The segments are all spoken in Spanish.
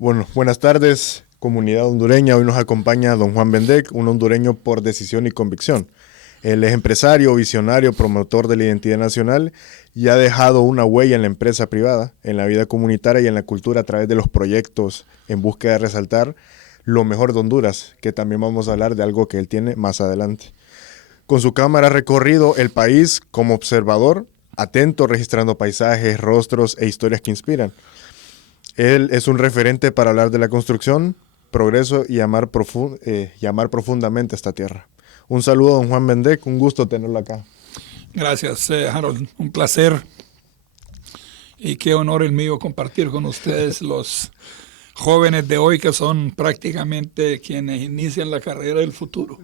Bueno, buenas tardes, comunidad hondureña. Hoy nos acompaña don Juan Bendec, un hondureño por decisión y convicción. Él es empresario, visionario, promotor de la identidad nacional y ha dejado una huella en la empresa privada, en la vida comunitaria y en la cultura a través de los proyectos en búsqueda de resaltar lo mejor de Honduras, que también vamos a hablar de algo que él tiene más adelante. Con su cámara ha recorrido el país como observador, atento, registrando paisajes, rostros e historias que inspiran. Él es un referente para hablar de la construcción, progreso y amar profundamente esta tierra. Un saludo a don Juan Bendec, un gusto tenerlo acá. Gracias, Harold. Un placer y qué honor el mío compartir con ustedes los jóvenes de hoy que son prácticamente quienes inician la carrera del futuro.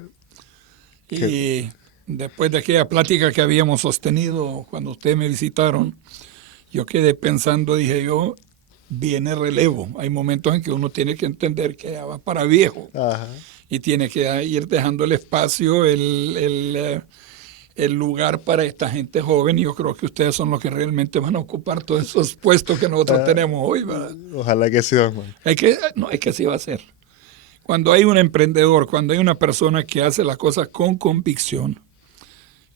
Y después de aquella plática que habíamos sostenido cuando ustedes me visitaron, yo quedé pensando, dije yo, viene relevo. Hay momentos en que uno tiene que entender que ya va para viejo. Ajá. Y tiene que ir dejando el espacio, el lugar para esta gente joven. Y yo creo que ustedes son los que realmente van a ocupar todos esos puestos que nosotros tenemos hoy, ¿verdad? Ojalá que sí, hermano. Es que así va a ser. Cuando hay un emprendedor, cuando hay una persona que hace las cosas con convicción,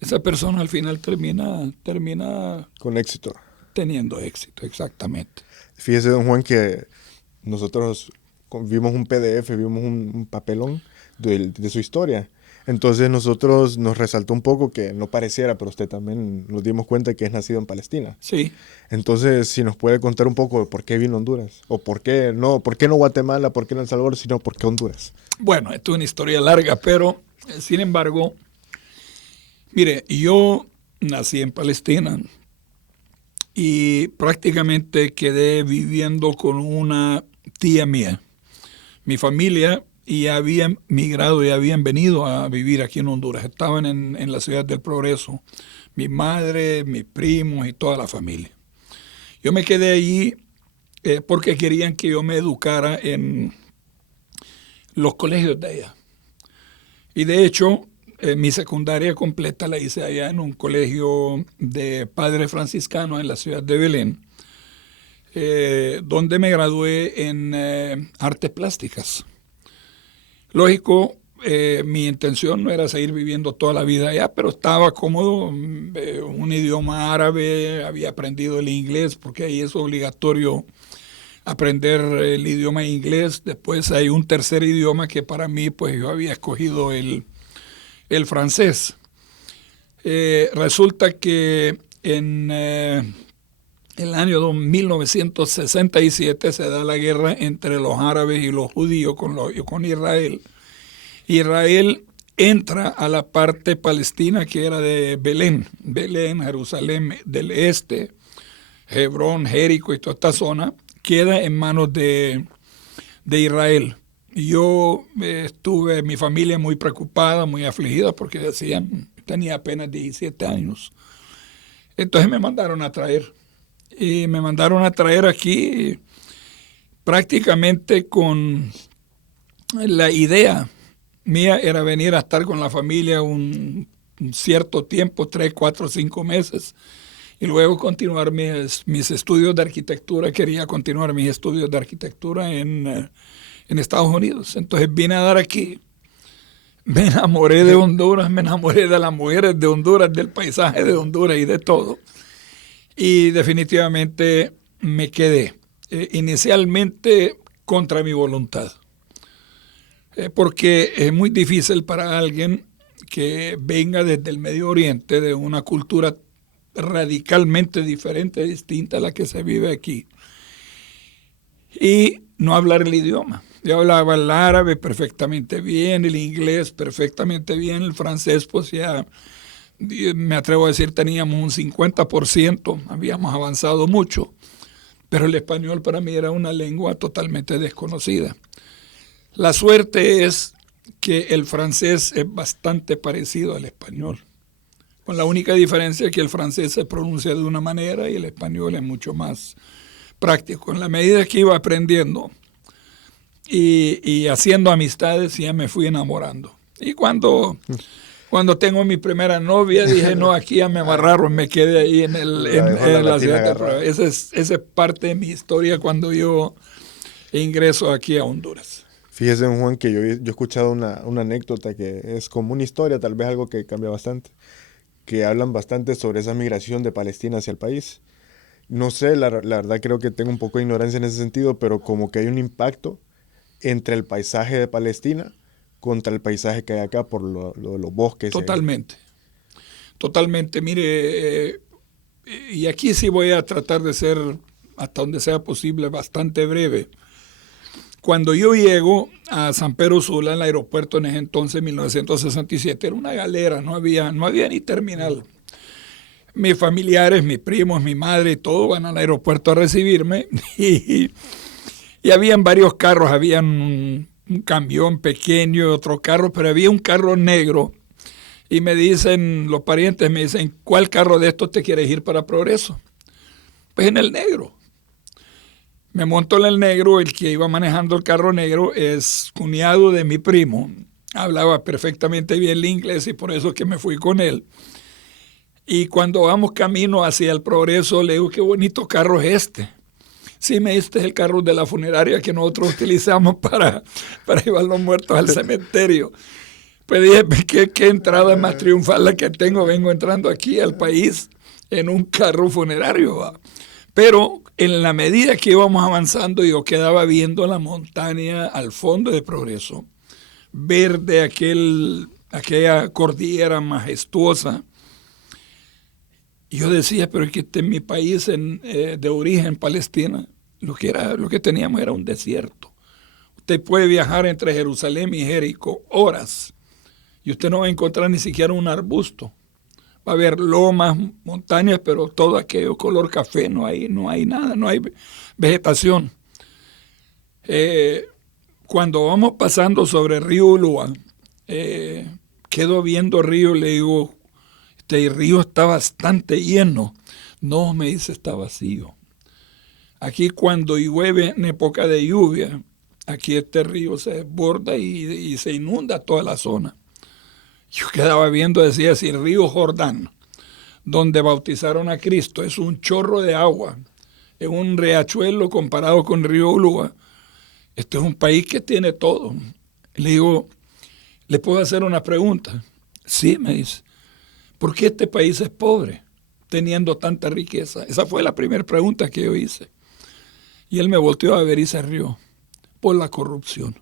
esa persona al final termina con éxito. Teniendo éxito, exactamente. Fíjese, don Juan, que nosotros vimos un PDF, vimos un papelón de su historia. Entonces nosotros nos resaltó un poco que no pareciera, pero usted también nos dimos cuenta que es nacido en Palestina. Sí. Entonces, si nos puede contar un poco de por qué vino a Honduras, o por qué no Guatemala, por qué no El Salvador, sino por qué Honduras. Bueno, esto es una historia larga, pero sin embargo, mire, yo nací en Palestina y prácticamente quedé viviendo con una tía mía. Mi familia ya habían migrado y habían venido a vivir aquí en Honduras. Estaban en la ciudad del Progreso. Mi madre, mis primos y toda la familia. Yo me quedé allí porque querían que yo me educara en los colegios de allá. Y de hecho, mi secundaria completa la hice allá en un colegio de padres franciscanos en la ciudad de Belén, donde me gradué en artes plásticas. Lógico, mi intención no era seguir viviendo toda la vida allá, pero estaba cómodo, un idioma árabe, había aprendido el inglés, porque ahí es obligatorio aprender el idioma inglés. Después hay un tercer idioma que para mí, pues yo había escogido el francés. Resulta que en el año 1967 se da la guerra entre los árabes y los judíos con Israel. Israel entra a la parte palestina que era de Belén, Jerusalén del Este, Hebrón, Jericó y toda esta zona, queda en manos de Israel. Yo estuve, mi familia muy preocupada, muy afligida, porque decían, tenía apenas 17 años. Entonces me mandaron a traer. Y me mandaron a traer aquí prácticamente con la idea mía era venir a estar con la familia un cierto tiempo, 3, 4, 5 meses, y luego continuar mis estudios de arquitectura. Quería continuar mis estudios de arquitectura en Estados Unidos. Entonces vine a dar aquí. Me enamoré de Honduras, me enamoré de las mujeres de Honduras, del paisaje de Honduras y de todo. Y definitivamente me quedé, inicialmente contra mi voluntad, porque es muy difícil para alguien que venga desde el Medio Oriente, de una cultura radicalmente diferente, distinta a la que se vive aquí, y no hablar el idioma. Yo hablaba el árabe perfectamente bien, el inglés perfectamente bien, el francés pues ya, me atrevo a decir, teníamos un 50%, habíamos avanzado mucho, pero el español para mí era una lengua totalmente desconocida. La suerte es que el francés es bastante parecido al español, con la única diferencia que el francés se pronuncia de una manera y el español es mucho más práctico. En la medida que iba aprendiendo y haciendo amistades, ya me fui enamorando. Y cuando tengo mi primera novia, dije, no, aquí ya me amarraron, me quedé ahí en la ciudad de Prueba. Esa es parte de mi historia cuando yo e ingreso aquí a Honduras. Fíjese, don Juan, que yo he escuchado una anécdota que es como una historia, tal vez algo que cambia bastante, que hablan bastante sobre esa migración de Palestina hacia el país. No sé, la verdad creo que tengo un poco de ignorancia en ese sentido, pero como que hay un impacto entre el paisaje de Palestina contra el paisaje que hay acá por lo de los bosques. Totalmente, totalmente. Mire, y aquí sí voy a tratar de ser, hasta donde sea posible, bastante breve. Cuando yo llego a San Pedro Sula, en el aeropuerto en ese entonces, 1967, era una galera, no había ni terminal. Mis familiares, mis primos, mi madre, todos van al aeropuerto a recibirme y habían varios carros, habían un camión pequeño y otro carro, pero había un carro negro y me dicen, los parientes me dicen, ¿cuál carro de estos te quieres ir para Progreso? Pues en el negro. Me monto en el negro, el que iba manejando el carro negro es cuñado de mi primo, hablaba perfectamente bien el inglés y por eso es que me fui con él. Y cuando vamos camino hacia el Progreso, le digo, qué bonito carro es este. Sí, este es el carro de la funeraria que nosotros utilizamos para llevar los muertos al cementerio. Pues dije, qué entrada más triunfal la que tengo, vengo entrando aquí al país en un carro funerario, ¿va? Pero en la medida que íbamos avanzando, yo quedaba viendo la montaña al fondo de Progreso, verde aquella cordillera majestuosa. Yo decía, pero es que en mi país de origen, Palestina, lo que teníamos era un desierto. Usted puede viajar entre Jerusalén y Jericó horas y usted no va a encontrar ni siquiera un arbusto. Va a haber lomas, montañas, pero todo aquello color café, no hay nada, no hay vegetación. Cuando vamos pasando sobre el río Ulúa, quedo viendo el río y le digo, el río está bastante lleno. No, me dice, está vacío. Aquí cuando llueve en época de lluvia, aquí este río se desborda y se inunda toda la zona. Yo quedaba viendo, decía, si el río Jordán, donde bautizaron a Cristo, es un chorro de agua, es un riachuelo comparado con el río Ulúa, este es un país que tiene todo. Le digo, ¿le puedo hacer una pregunta? Sí, me dice. ¿Por qué este país es pobre, teniendo tanta riqueza? Esa fue la primera pregunta que yo hice. Y él me volteó a ver y se rió. Por la corrupción.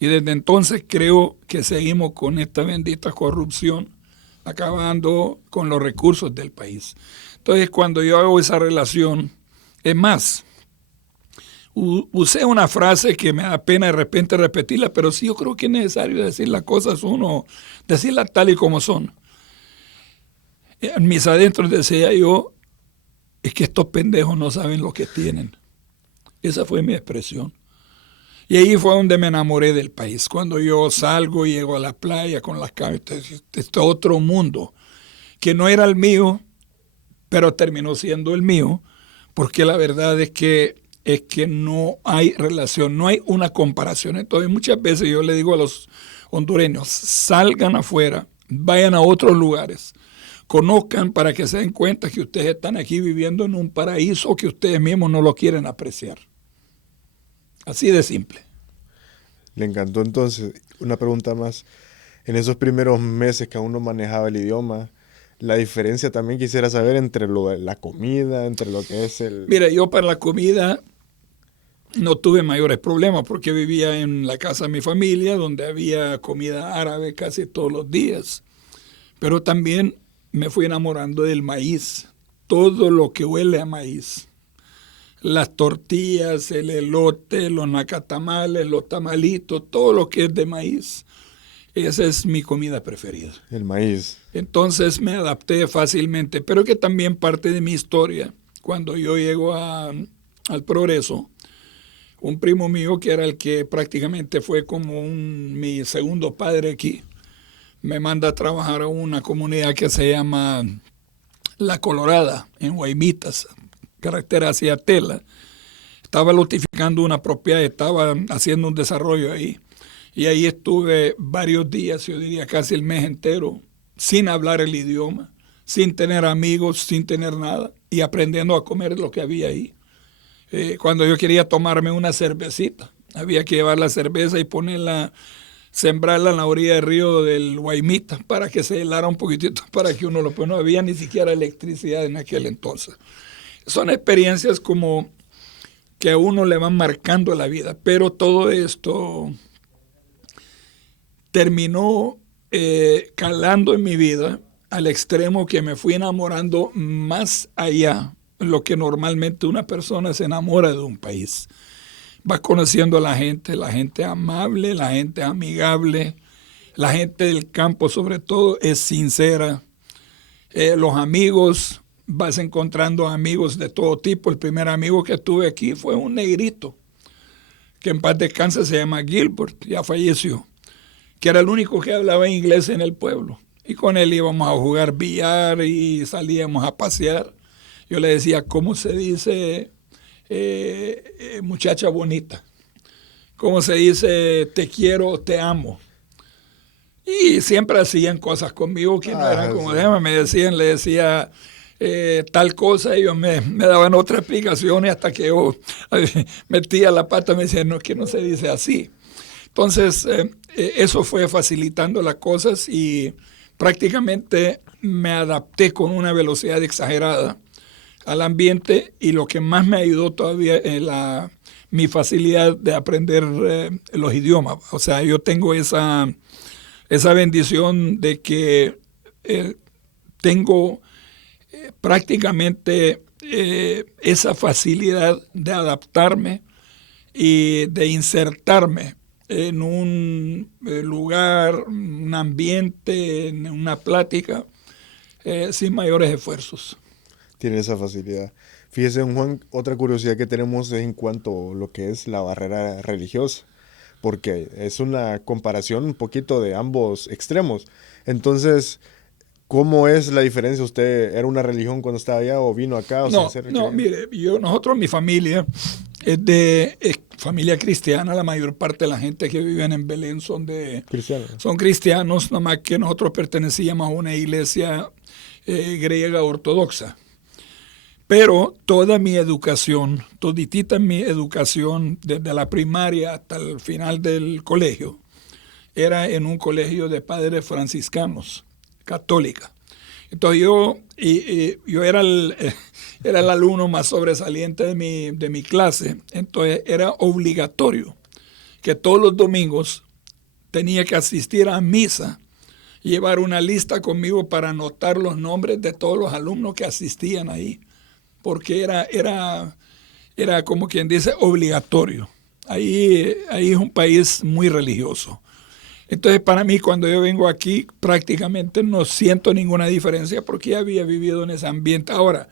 Y desde entonces creo que seguimos con esta bendita corrupción, acabando con los recursos del país. Entonces, cuando yo hago esa relación, es más, usé una frase que me da pena de repente repetirla, pero sí yo creo que es necesario decir las cosas decirlas tal y como son. En mis adentros decía yo, es que estos pendejos no saben lo que tienen. Esa fue mi expresión. Y ahí fue donde me enamoré del país. Cuando yo salgo y llego a la playa con las camisas, este otro mundo, que no era el mío, pero terminó siendo el mío, porque la verdad es que no hay relación, no hay una comparación. Entonces muchas veces yo le digo a los hondureños, salgan afuera, vayan a otros lugares, conozcan para que se den cuenta que ustedes están aquí viviendo en un paraíso que ustedes mismos no lo quieren apreciar. Así de simple. Le encantó entonces. Una pregunta más. En esos primeros meses que aún no manejaba el idioma, la diferencia también quisiera saber entre la comida, entre lo que es el... Mira, yo para la comida no tuve mayores problemas porque vivía en la casa de mi familia, donde había comida árabe casi todos los días. Pero también me fui enamorando del maíz, todo lo que huele a maíz. Las tortillas, el elote, los nacatamales, los tamalitos, todo lo que es de maíz. Esa es mi comida preferida. El maíz. Entonces me adapté fácilmente, pero que también parte de mi historia. Cuando yo llego al Progreso, un primo mío, que era el que prácticamente fue como mi segundo padre aquí, me manda a trabajar a una comunidad que se llama La Colorada, en Guaymitas, carretera hacia Tela. Estaba lotificando una propiedad, estaba haciendo un desarrollo ahí. Y ahí estuve varios días, yo diría casi el mes entero, sin hablar el idioma, sin tener amigos, sin tener nada, y aprendiendo a comer lo que había ahí. Cuando yo quería tomarme una cervecita, había que llevar la cerveza y ponerla, sembrarla en la orilla del río del Guaymita para que se helara un poquitito, para que uno lo pues no había ni siquiera electricidad en aquel entonces. Son experiencias como que a uno le van marcando la vida, pero todo esto terminó calando en mi vida al extremo que me fui enamorando más allá de lo que normalmente una persona se enamora de un país. Vas conociendo a la gente amable, la gente amigable, la gente del campo sobre todo es sincera. Los amigos, vas encontrando amigos de todo tipo. El primer amigo que tuve aquí fue un negrito, que en paz descanse, se llama Gilbert, ya falleció, que era el único que hablaba inglés en el pueblo. Y con él íbamos a jugar billar y salíamos a pasear. Yo le decía, ¿cómo se dice muchacha bonita? ¿Cómo se dice te quiero, te amo? Y siempre hacían cosas conmigo que no eran como, sí. Me decían, le decía tal cosa, y ellos me daban otra explicación, y hasta que yo metía la pata me decían, no, que no se dice así. Entonces, eso fue facilitando las cosas y prácticamente me adapté con una velocidad exagerada al ambiente, y lo que más me ayudó todavía es mi facilidad de aprender los idiomas. O sea, yo tengo esa bendición de que tengo prácticamente esa facilidad de adaptarme y de insertarme en un lugar, un ambiente, en una plática, sin mayores esfuerzos. Tiene esa facilidad. Fíjese, don Juan, otra curiosidad que tenemos es en cuanto a lo que es la barrera religiosa, porque es una comparación un poquito de ambos extremos. Entonces, ¿cómo es la diferencia? ¿Usted era una religión cuando estaba allá o vino acá? No, mire, mi familia es familia cristiana. La mayor parte de la gente que vive en Belén son cristianos, nomás que nosotros pertenecíamos a una iglesia griega ortodoxa. Pero toda mi educación, toditita mi educación, desde la primaria hasta el final del colegio, era en un colegio de padres franciscanos, católica. Entonces yo era el alumno más sobresaliente de mi clase. Entonces era obligatorio que todos los domingos tenía que asistir a misa, llevar una lista conmigo para anotar los nombres de todos los alumnos que asistían ahí, porque era como quien dice obligatorio. Ahí es un país muy religioso. Entonces, para mí, cuando yo vengo aquí, prácticamente no siento ninguna diferencia porque ya había vivido en ese ambiente. Ahora,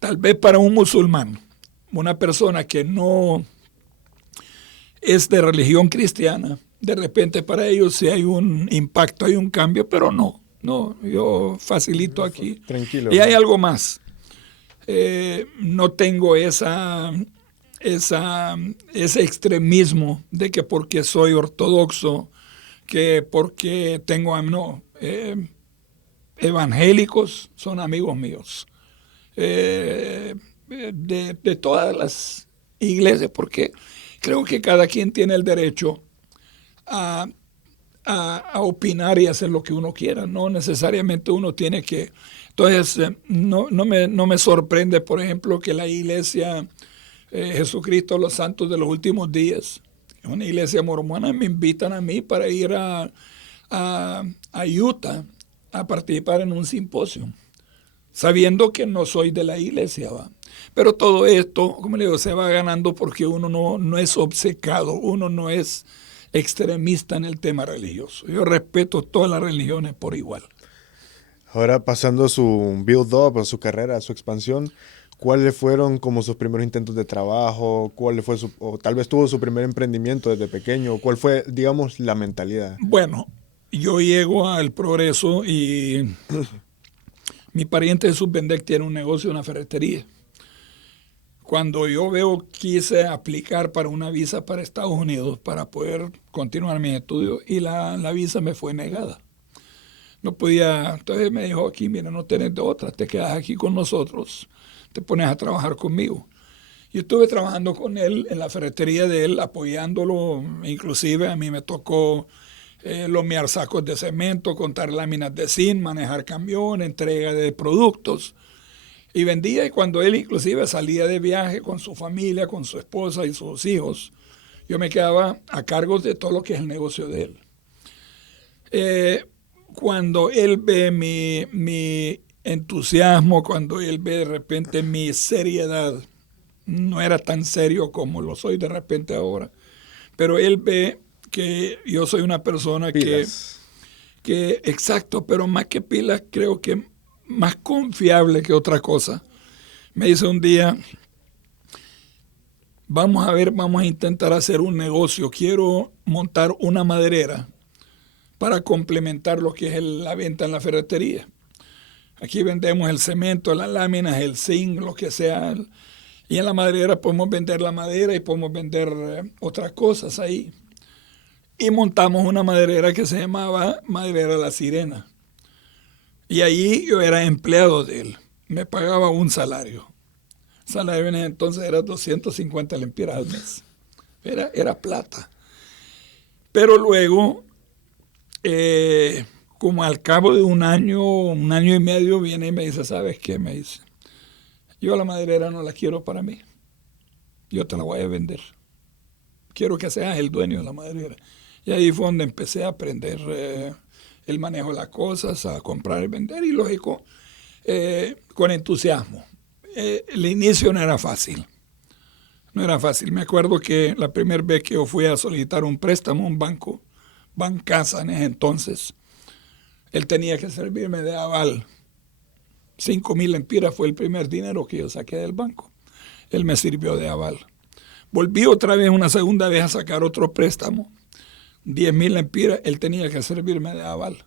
tal vez para un musulmán, una persona que no es de religión cristiana, de repente para ellos sí hay un impacto, hay un cambio, pero no, yo facilito aquí. Tranquilo. Y hay algo más. No tengo ese extremismo de que porque soy ortodoxo, que porque tengo evangélicos son amigos míos, de todas las iglesias, porque creo que cada quien tiene el derecho a opinar y hacer lo que uno quiera. No necesariamente uno tiene que. Entonces, no me sorprende, por ejemplo, que la iglesia Jesucristo de los Santos de los Últimos Días, una iglesia mormona, me invitan a mí para ir a Utah a participar en un simposio, sabiendo que no soy de la iglesia, ¿va? Pero todo esto, como le digo, se va ganando porque uno no es obcecado, uno no es extremista en el tema religioso. Yo respeto todas las religiones por igual. Ahora, pasando a su build-up, a su carrera, a su expansión, ¿cuáles fueron como sus primeros intentos de trabajo? ¿Cuál fue o tal vez tuvo su primer emprendimiento desde pequeño? ¿Cuál fue, digamos, la mentalidad? Bueno, yo llego al Progreso y mi pariente Jesús Bendec tiene un negocio, una ferretería. Cuando yo quise aplicar para una visa para Estados Unidos para poder continuar mis estudios, y la visa me fue negada. No podía, entonces me dijo aquí, mira, no tenés de otra, te quedas aquí con nosotros, te pones a trabajar conmigo. Yo estuve trabajando con él en la ferretería de él, apoyándolo. Inclusive a mí me tocó lomear sacos de cemento, contar láminas de zinc, manejar camión, entrega de productos. Y vendía, y cuando él inclusive salía de viaje con su familia, con su esposa y sus hijos, yo me quedaba a cargo de todo lo que es el negocio de él. Cuando él ve mi entusiasmo, cuando él ve de repente mi seriedad, no era tan serio como lo soy de repente ahora, pero él ve que yo soy una persona que, exacto, pero más que pilas, creo que más confiable que otra cosa. Me dice un día, vamos a intentar hacer un negocio, quiero montar una maderera para complementar lo que es la venta en la ferretería. Aquí vendemos el cemento, las láminas, el zinc, lo que sea. Y en la maderera podemos vender la madera y podemos vender otras cosas ahí. Y montamos una maderera que se llamaba Maderera La Sirena. Y ahí yo era empleado de él. Me pagaba un salario. El salario en ese entonces era 250 lempiras al mes. Era plata. Pero luego, como al cabo de un año y medio, viene y me dice, ¿sabes qué? Me dice, yo la maderera no la quiero para mí. Yo te la voy a vender. Quiero que seas el dueño de la maderera. Y ahí fue donde empecé a aprender el manejo de las cosas, a comprar y vender. Y lógico, con entusiasmo. El inicio no era fácil. No era fácil. Me acuerdo que la primera vez que yo fui a solicitar un préstamo a un banco, Bancasa en ese entonces, él tenía que servirme de aval. 5,000 lempiras fue el primer dinero que yo saqué del banco. Él me sirvió de aval. Volví otra vez, una segunda vez, a sacar otro préstamo. 10,000 lempiras, él tenía que servirme de aval.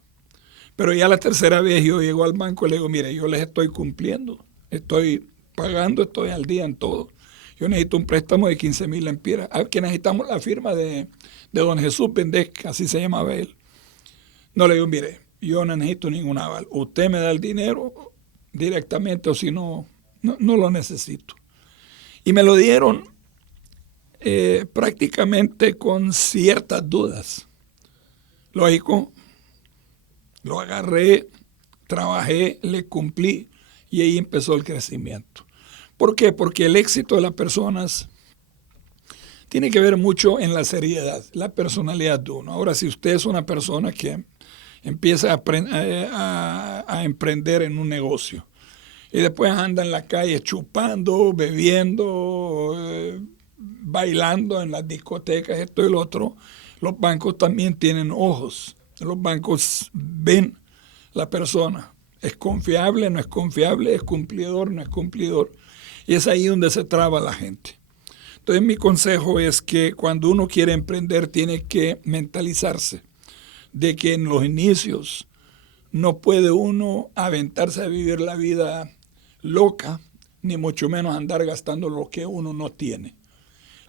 Pero ya la tercera vez yo llego al banco y le digo, mire, yo les estoy cumpliendo, estoy pagando, estoy al día en todo. Yo necesito un préstamo de 15,000 lempiras. Que necesitamos la firma de don Jesús Bendec, así se llamaba él. No, le digo, mire, yo no necesito ningún aval. Usted me da el dinero directamente o si no, no lo necesito. Y me lo dieron prácticamente con ciertas dudas. Lógico, lo agarré, trabajé, le cumplí y ahí empezó el crecimiento. ¿Por qué? Porque el éxito de las personas tiene que ver mucho en la seriedad, la personalidad de uno. Ahora, si usted es una persona que empieza a emprender en un negocio y después anda en la calle chupando, bebiendo, bailando en las discotecas, esto y lo otro, los bancos también tienen ojos. Los bancos ven la persona. ¿Es confiable? ¿No es confiable? ¿Es cumplidor? ¿No es cumplidor? Y es ahí donde se traba la gente. Entonces mi consejo es que cuando uno quiere emprender tiene que mentalizarse de que en los inicios no puede uno aventarse a vivir la vida loca, ni mucho menos andar gastando lo que uno no tiene.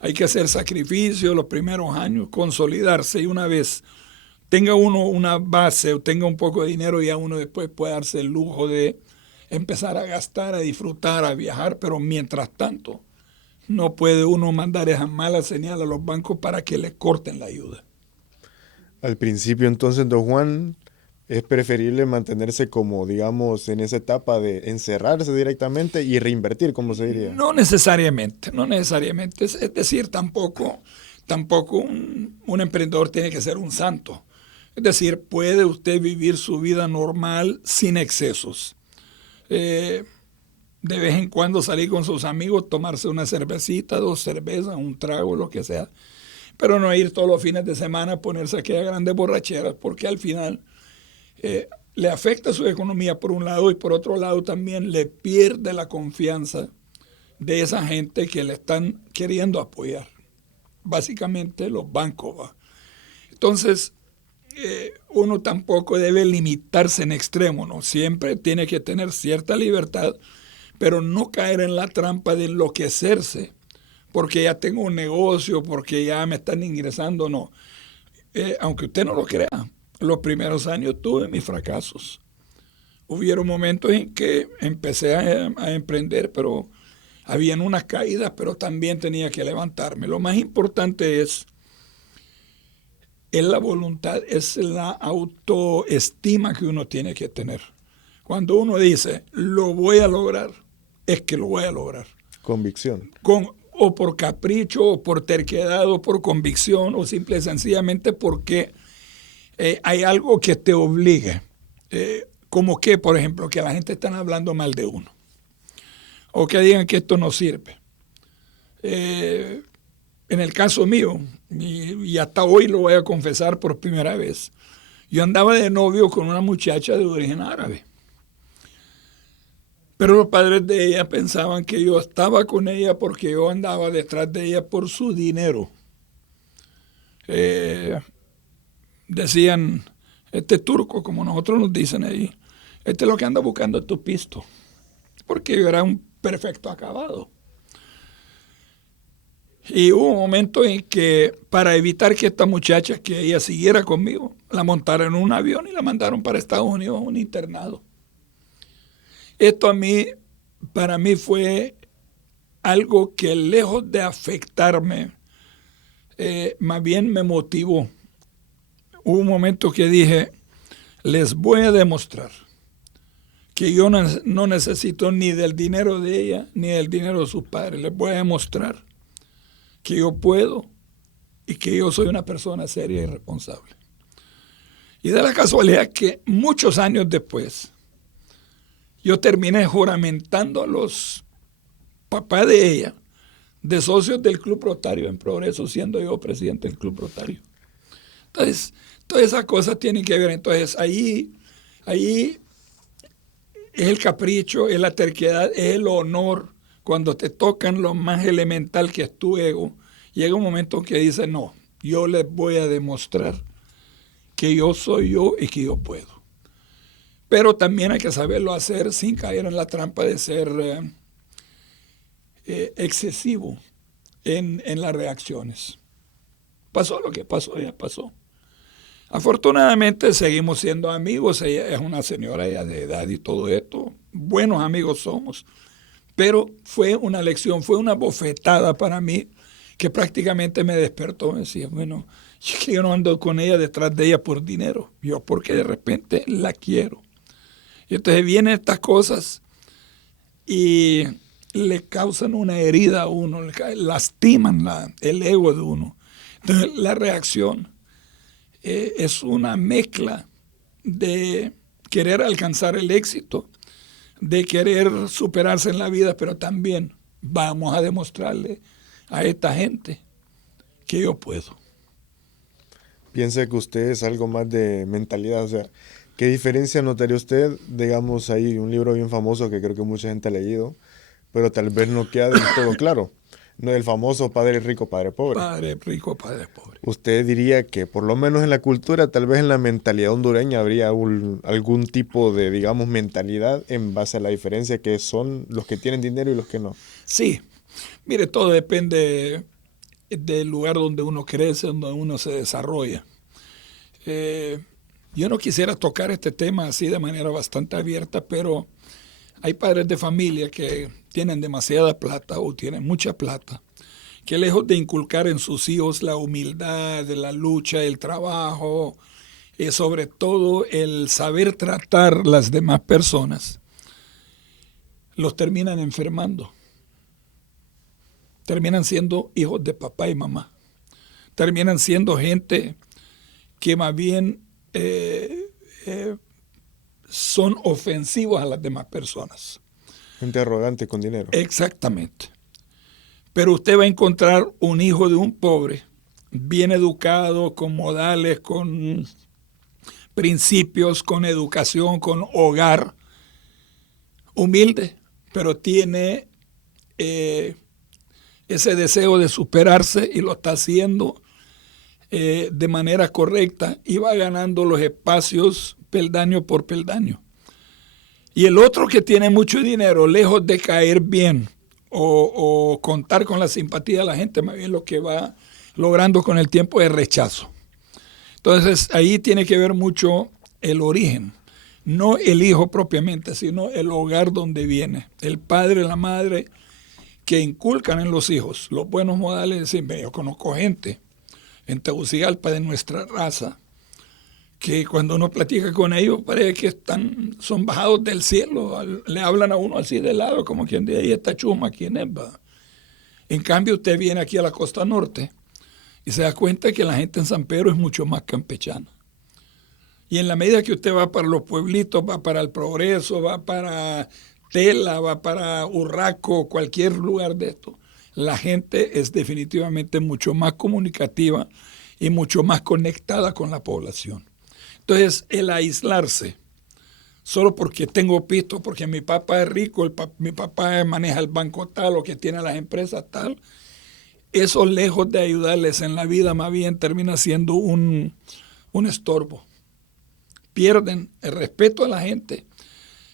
Hay que hacer sacrificios los primeros años, consolidarse y una vez tenga uno una base o tenga un poco de dinero, ya uno después puede darse el lujo de empezar a gastar, a disfrutar, a viajar, pero mientras tanto no puede uno mandar esa mala señal a los bancos para que le corten la ayuda. Al principio, entonces, don Juan, es preferible mantenerse como, digamos, en esa etapa de encerrarse directamente y reinvertir, como se diría. No necesariamente. Es decir, tampoco un emprendedor tiene que ser un santo. Es decir, puede usted vivir su vida normal sin excesos. De vez en cuando salir con sus amigos, tomarse una cervecita, 2 cervezas, un trago, lo que sea. Pero no ir todos los fines de semana a ponerse aquellas grandes borracheras, porque al final le afecta su economía por un lado y por otro lado también le pierde la confianza de esa gente que le están queriendo apoyar. Básicamente los bancos. ¿Va? Entonces, uno tampoco debe limitarse en extremo, ¿no? Siempre tiene que tener cierta libertad, pero no caer en la trampa de enloquecerse, porque ya tengo un negocio, porque ya me están ingresando, no. Aunque usted no lo crea, los primeros años tuve mis fracasos. Hubieron momentos en que empecé a emprender, pero Habían unas caídas, pero también tenía que levantarme. Lo más importante es la voluntad, es la autoestima que uno tiene que tener. Cuando uno dice, lo voy a lograr, es que lo voy a lograr. Convicción. O por capricho, o por terquedad, o por convicción, o simple y sencillamente porque hay algo que te obligue. Como que, por ejemplo, que la gente está hablando mal de uno. O que digan que esto no sirve. En el caso mío, y hasta hoy lo voy a confesar por primera vez, yo andaba de novio con una muchacha de origen árabe. Pero los padres de ella pensaban que yo estaba con ella porque yo andaba detrás de ella por su dinero. Decían, este turco, como nosotros nos dicen ahí, este es lo que anda buscando es tu pisto. Porque yo era un perfecto acabado. Y hubo un momento en que, para evitar que esta muchacha, que ella siguiera conmigo, la montaron en un avión y la mandaron para Estados Unidos a un internado. Esto para mí fue algo que, lejos de afectarme, más bien me motivó. Hubo un momento que dije, les voy a demostrar que yo no necesito ni del dinero de ella ni del dinero de sus padres. Les voy a demostrar que yo puedo y que yo soy una persona seria y responsable. Y da la casualidad que muchos años después yo terminé juramentando a los papás de ella de socios del Club Rotario en Progreso, siendo yo presidente del Club Rotario. Entonces, todas esas cosas tienen que ver. Entonces, ahí es el capricho, es la terquedad, es el honor. Cuando te tocan lo más elemental que es tu ego, llega un momento que dices, no, yo les voy a demostrar que yo soy yo y que yo puedo. Pero también hay que saberlo hacer sin caer en la trampa de ser excesivo en las reacciones. Pasó lo que pasó, ya pasó. Afortunadamente seguimos siendo amigos. Ella es una señora ya de edad y todo esto. Buenos amigos somos. Pero fue una lección, fue una bofetada para mí que prácticamente me despertó. Me decía, bueno, yo no ando con ella, detrás de ella por dinero. Yo porque de repente la quiero. Y entonces vienen estas cosas y le causan una herida a uno, lastiman el ego de uno. Entonces la reacción es una mezcla de querer alcanzar el éxito, de querer superarse en la vida, pero también vamos a demostrarle a esta gente que yo puedo. Piensa que usted es algo más de mentalidad, o sea, ¿qué diferencia notaría usted? Digamos, hay un libro bien famoso que creo que mucha gente ha leído, pero tal vez no queda del todo claro. No, el famoso Padre Rico, Padre Pobre. Padre Rico, Padre Pobre. ¿Usted diría que por lo menos en la cultura, tal vez en la mentalidad hondureña, habría algún tipo de, digamos, mentalidad en base a la diferencia que son los que tienen dinero y los que no? Sí. Mire, todo depende del lugar donde uno crece, donde uno se desarrolla. Yo no quisiera tocar este tema así de manera bastante abierta, pero hay padres de familia que tienen demasiada plata o tienen mucha plata, que lejos de inculcar en sus hijos la humildad, la lucha, el trabajo, sobre todo el saber tratar las demás personas, los terminan enfermando. Terminan siendo hijos de papá y mamá. Terminan siendo gente que más bien son ofensivos a las demás personas. Gente arrogante con dinero. Exactamente. Pero usted va a encontrar un hijo de un pobre, bien educado, con modales, con principios, con educación, con hogar, humilde, pero tiene ese deseo de superarse y lo está haciendo de manera correcta y va ganando los espacios peldaño por peldaño. Y el otro que tiene mucho dinero, lejos de caer bien o contar con la simpatía de la gente, más bien lo que va logrando con el tiempo es rechazo. Entonces ahí tiene que ver mucho el origen, no el hijo propiamente, sino el hogar donde viene, el padre, la madre, que inculcan en los hijos los buenos modales. Yo conozco gente en Tegucigalpa de nuestra raza que cuando uno platica con ellos parece que son bajados del cielo, le hablan a uno así de lado, como quien dice, ahí está Chuma, ¿quién es? Va? En cambio, usted viene aquí a la costa norte y se da cuenta que la gente en San Pedro es mucho más campechana. Y en la medida que usted va para los pueblitos, va para El Progreso, va para Tela, va para Urraco, cualquier lugar de esto, la gente es definitivamente mucho más comunicativa y mucho más conectada con la población. Entonces, el aislarse, solo porque tengo pisto, porque mi papá es rico, mi papá maneja el banco tal o que tiene las empresas tal, eso lejos de ayudarles en la vida, más bien termina siendo un estorbo. Pierden el respeto a la gente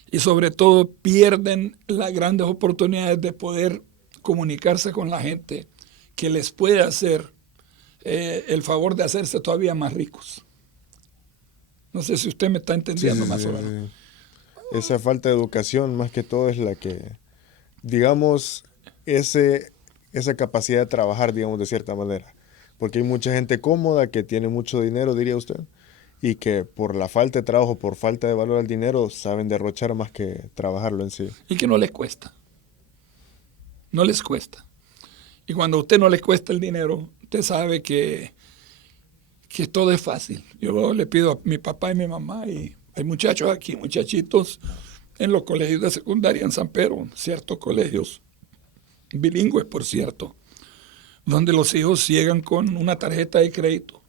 y sobre todo pierden las grandes oportunidades de poder comunicarse con la gente que les puede hacer el favor de hacerse todavía más ricos. No sé si usted me está entendiendo más o menos. Esa falta de educación más que todo es la que, digamos, esa capacidad de trabajar, digamos, de cierta manera. Porque hay mucha gente cómoda que tiene mucho dinero, diría usted, y que por la falta de trabajo, por falta de valor al dinero, saben derrochar más que trabajarlo en sí. Y que no les cuesta. No les cuesta. Y cuando a usted no les cuesta el dinero, usted sabe que todo es fácil. Yo le pido a mi papá y mi mamá, y hay muchachos aquí, muchachitos, en los colegios de secundaria en San Pedro, ciertos colegios, bilingües por cierto, donde los hijos llegan con una tarjeta de crédito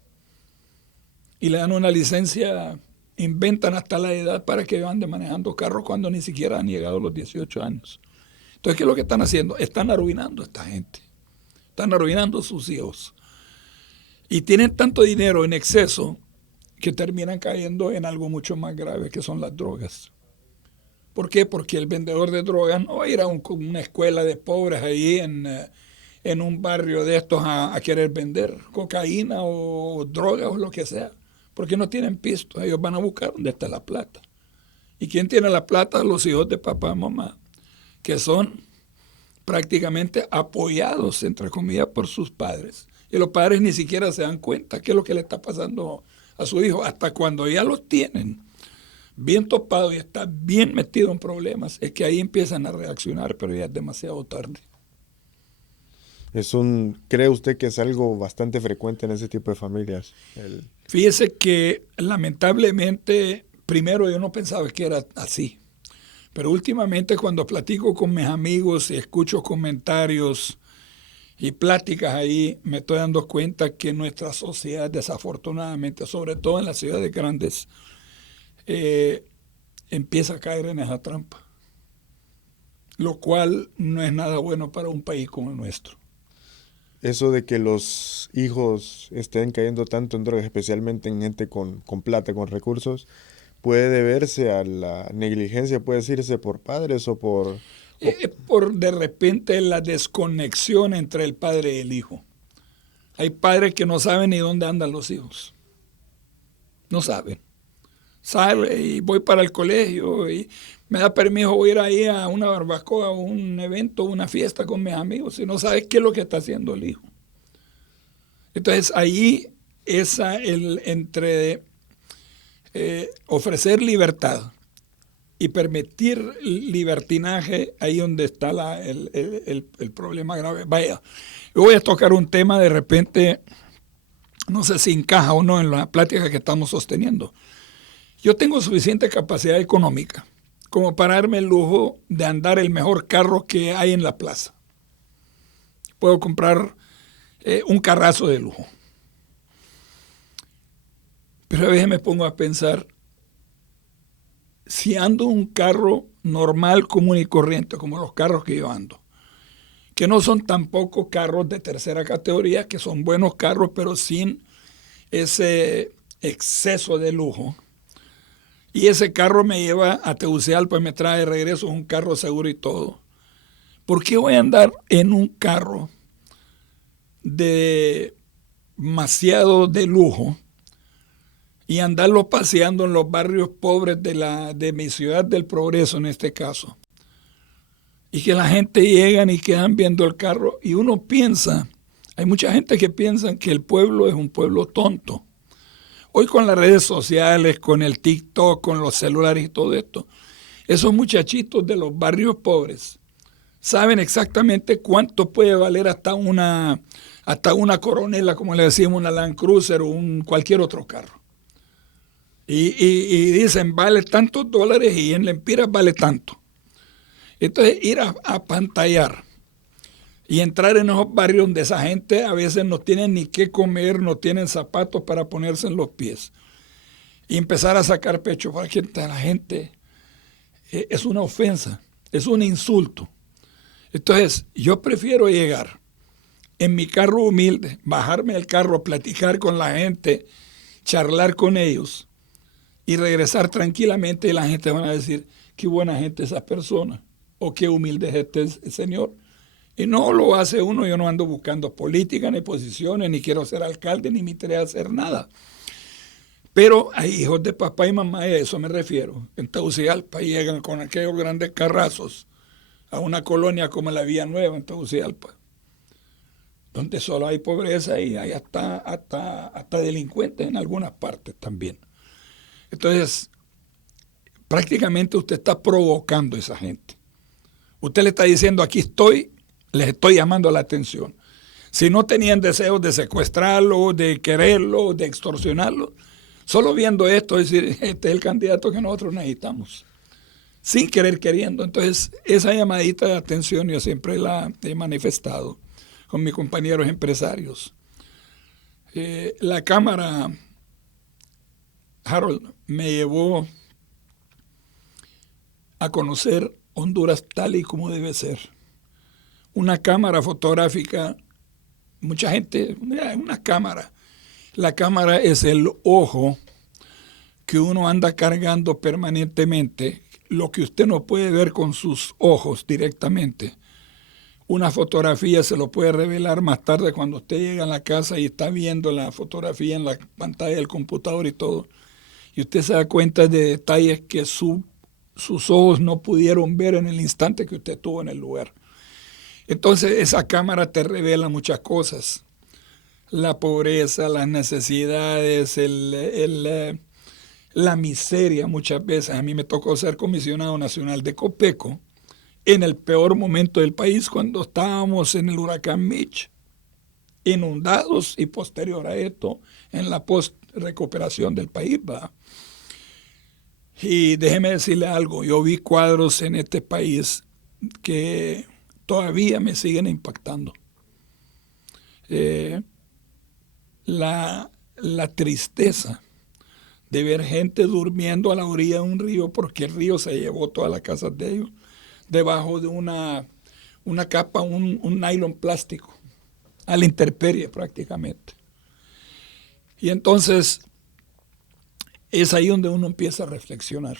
y le dan una licencia, inventan hasta la edad para que ande manejando carros cuando ni siquiera han llegado a los 18 años. Entonces, ¿qué es lo que están haciendo? Están arruinando a esta gente, están arruinando a sus hijos. Y tienen tanto dinero en exceso que terminan cayendo en algo mucho más grave, que son las drogas. ¿Por qué? Porque el vendedor de drogas no va a ir a una escuela de pobres ahí en un barrio de estos a querer vender cocaína o drogas o lo que sea, porque no tienen pisto. Ellos van a buscar dónde está la plata. ¿Y quién tiene la plata? Los hijos de papá y mamá, que son prácticamente apoyados, entre comillas, por sus padres. Y los padres ni siquiera se dan cuenta qué es lo que le está pasando a su hijo, hasta cuando ya los tienen bien topados y está bien metido en problemas, es que ahí empiezan a reaccionar, pero ya es demasiado tarde. ¿Cree usted que es algo bastante frecuente en ese tipo de familias? Fíjese que lamentablemente, primero yo no pensaba que era así, pero últimamente cuando platico con mis amigos y escucho comentarios y pláticas ahí, me estoy dando cuenta que nuestra sociedad, desafortunadamente, sobre todo en las ciudades grandes, empieza a caer en esa trampa, lo cual no es nada bueno para un país como el nuestro. Eso de que los hijos estén cayendo tanto en drogas, especialmente en gente con plata, con recursos, puede deberse a la negligencia, puede decirse, por padres o por de repente la desconexión entre el padre y el hijo. Hay padres que no saben ni dónde andan los hijos. No saben. Sale y voy para el colegio y me da permiso, voy a ir ahí a una barbacoa, a un evento, una fiesta con mis amigos, y no sabes qué es lo que está haciendo el hijo. Entonces ahí entre ofrecer libertad y permitir libertinaje, ahí donde está el problema grave. Vaya, yo voy a tocar un tema de repente, no sé si encaja o no en la plática que estamos sosteniendo. Yo tengo suficiente capacidad económica como para darme el lujo de andar el mejor carro que hay en la plaza. Puedo comprar un carrazo de lujo. Pero a veces me pongo a pensar, si ando un carro normal, común y corriente, como los carros que yo ando, que no son tampoco carros de tercera categoría, que son buenos carros, pero sin ese exceso de lujo, y ese carro me lleva a Tegucigalpa y me trae de regreso, un carro seguro y todo, ¿por qué voy a andar en un carro demasiado de lujo y andarlo paseando en los barrios pobres de mi ciudad del Progreso en este caso? y que la gente llega y quedan viendo el carro y uno piensa, hay mucha gente que piensa que el pueblo es un pueblo tonto. Hoy con las redes sociales, con el TikTok, con los celulares y todo esto, esos muchachitos de los barrios pobres saben exactamente cuánto puede valer hasta una Coronela, como le decimos, una Land Cruiser o cualquier otro carro. Y dicen, vale tantos dólares y en lempiras vale tanto. Entonces ir a pantallar y entrar en esos barrios donde esa gente a veces no tienen ni qué comer, no tienen zapatos para ponerse en los pies. Y empezar a sacar pecho para que la gente es una ofensa, es un insulto. Entonces yo prefiero llegar en mi carro humilde, bajarme del carro, platicar con la gente, charlar con ellos y regresar tranquilamente y la gente va a decir, qué buena gente esa persona o qué humilde es este señor. Y no lo hace uno, yo no ando buscando política ni posiciones, ni quiero ser alcalde, ni me interesa hacer nada. Pero hay hijos de papá y mamá, y a eso me refiero. En Tegucigalpa llegan con aquellos grandes carrazos a una colonia como la Villa Nueva en Tegucigalpa, donde solo hay pobreza y hay hasta delincuentes en algunas partes también. Entonces, prácticamente usted está provocando a esa gente. Usted le está diciendo, aquí estoy, les estoy llamando la atención. Si no tenían deseos de secuestrarlo, de quererlo, de extorsionarlo, solo viendo esto, es decir, este es el candidato que nosotros necesitamos, sin querer queriendo. Entonces, esa llamadita de atención yo siempre la he manifestado con mis compañeros empresarios. La Cámara, Harold, me llevó a conocer Honduras tal y como debe ser. Una cámara fotográfica, mucha gente, una cámara. La cámara es el ojo que uno anda cargando permanentemente, lo que usted no puede ver con sus ojos directamente. Una fotografía se lo puede revelar más tarde cuando usted llega a la casa y está viendo la fotografía en la pantalla del computador y todo. Y usted se da cuenta de detalles que sus ojos no pudieron ver en el instante que usted estuvo en el lugar. Entonces esa cámara te revela muchas cosas. La pobreza, las necesidades, la miseria muchas veces. A mí me tocó ser comisionado nacional de Copeco en el peor momento del país cuando estábamos en el huracán Mitch, inundados y posterior a esto en la post-recuperación del país. ¿Va? Y déjeme decirle algo, yo vi cuadros en este país que todavía me siguen impactando. La tristeza de ver gente durmiendo a la orilla de un río porque el río se llevó todas las casas de ellos, debajo de una capa, un nylon plástico, a la intemperie prácticamente. Y entonces es ahí donde uno empieza a reflexionar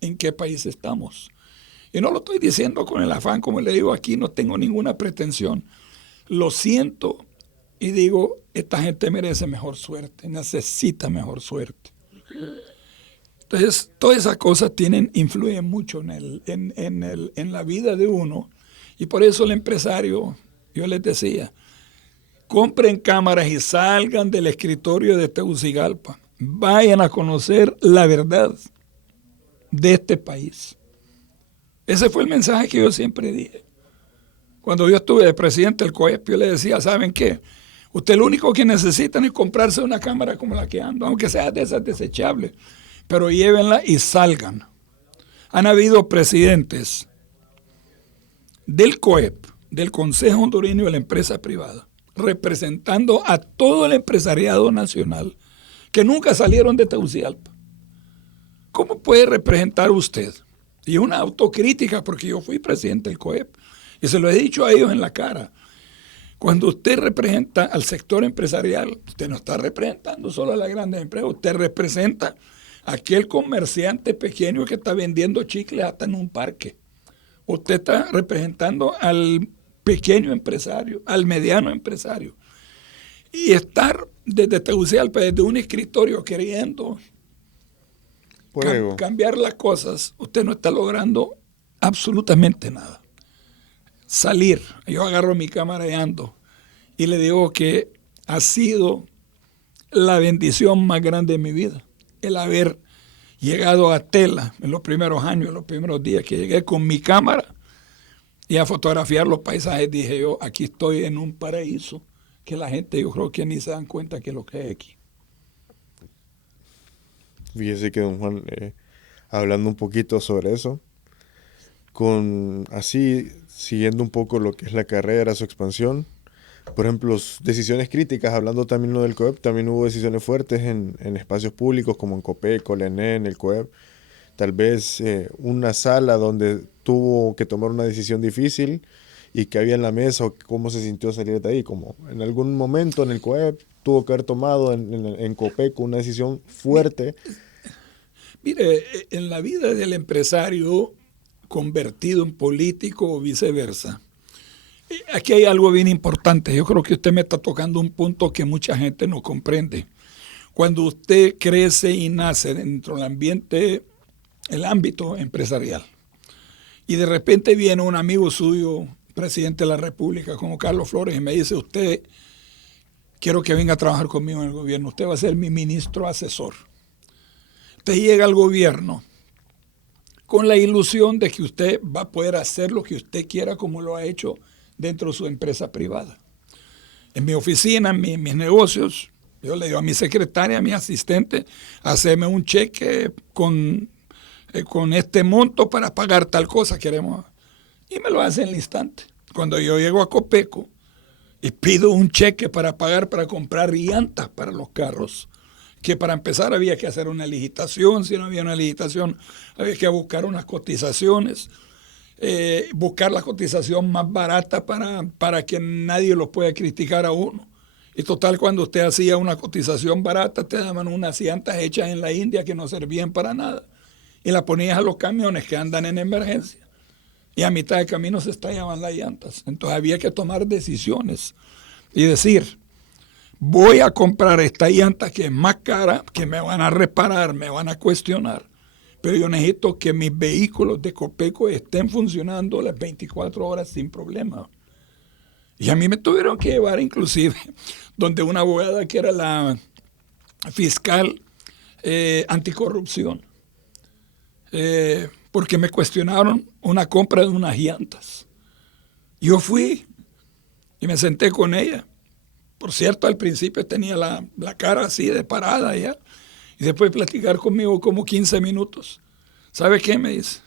en qué país estamos. Y no lo estoy diciendo con el afán, como le digo aquí, no tengo ninguna pretensión. Lo siento y digo, esta gente merece mejor suerte, necesita mejor suerte. Entonces, todas esas cosas influyen mucho en la vida de uno. Y por eso el empresario, yo les decía, compren cámaras y salgan del escritorio de Tegucigalpa. Vayan a conocer la verdad de este país. Ese fue el mensaje que yo siempre dije. Cuando yo estuve de presidente del COEP, yo le decía, ¿saben qué? Usted lo único que necesitan es comprarse una cámara como la que ando, aunque sea de esas desechables, pero llévenla y salgan. Han habido presidentes del COEP, del Consejo Hondureño de la Empresa Privada, representando a todo el empresariado nacional, que nunca salieron de Tegucigalpa. ¿Cómo puede representar usted? Y una autocrítica, porque yo fui presidente del COEP, y se lo he dicho a ellos en la cara. Cuando usted representa al sector empresarial, usted no está representando solo a las grandes empresas, usted representa a aquel comerciante pequeño que está vendiendo chicles hasta en un parque. Usted está representando al pequeño empresario, al mediano empresario. Y estar desde Tegucigalpa, desde un escritorio queriendo cambiar las cosas, usted no está logrando absolutamente nada. Salir, yo agarro mi cámara y ando y le digo que ha sido la bendición más grande de mi vida, el haber llegado a Tela en los primeros años, en los primeros días que llegué con mi cámara y a fotografiar los paisajes. Dije yo, aquí estoy en un paraíso que la gente, yo creo que ni se dan cuenta que es lo que hay aquí. Fíjese que don Juan, hablando un poquito sobre eso, así siguiendo un poco lo que es la carrera, su expansión, por ejemplo, decisiones críticas, hablando también lo del COEP, también hubo decisiones fuertes en espacios públicos como en Copeco, la ENEN, el COEP, tal vez una sala donde tuvo que tomar una decisión difícil y que había en la mesa, o cómo se sintió salir de ahí, como en algún momento en el COEP tuvo que haber tomado en Copeco una decisión fuerte. Mire, en la vida del empresario convertido en político o viceversa, aquí hay algo bien importante. Yo creo que usted me está tocando un punto que mucha gente no comprende. Cuando usted crece y nace dentro del ambiente, el ámbito empresarial, y de repente viene un amigo suyo, presidente de la República, como Carlos Flores, y me dice, usted, quiero que venga a trabajar conmigo en el gobierno, usted va a ser mi ministro asesor. Usted llega al gobierno con la ilusión de que usted va a poder hacer lo que usted quiera como lo ha hecho dentro de su empresa privada. En mi oficina, en mis negocios, yo le digo a mi secretaria, a mi asistente, haceme un cheque con este monto para pagar tal cosa queremos. Y me lo hace en el instante. Cuando yo llego a Copeco y pido un cheque para pagar para comprar llantas para los carros, que para empezar había que hacer una licitación, si no había una licitación había que buscar unas cotizaciones, buscar la cotización más barata para que nadie lo pueda criticar a uno. Y total, cuando usted hacía una cotización barata, te daban unas llantas hechas en la India que no servían para nada. Y las ponías a los camiones que andan en emergencia. Y a mitad de camino se estallaban las llantas. Entonces había que tomar decisiones y decir, voy a comprar esta llanta que es más cara, que me van a reparar, me van a cuestionar, pero yo necesito que mis vehículos de Copeco estén funcionando las 24 horas sin problema. Y a mí me tuvieron que llevar inclusive donde una abogada que era la fiscal anticorrupción, porque me cuestionaron una compra de unas llantas. Yo fui y me senté con ella. Por cierto, al principio tenía la cara así de parada ya. Y después de platicar conmigo como 15 minutos. ¿Sabe qué? Me dice,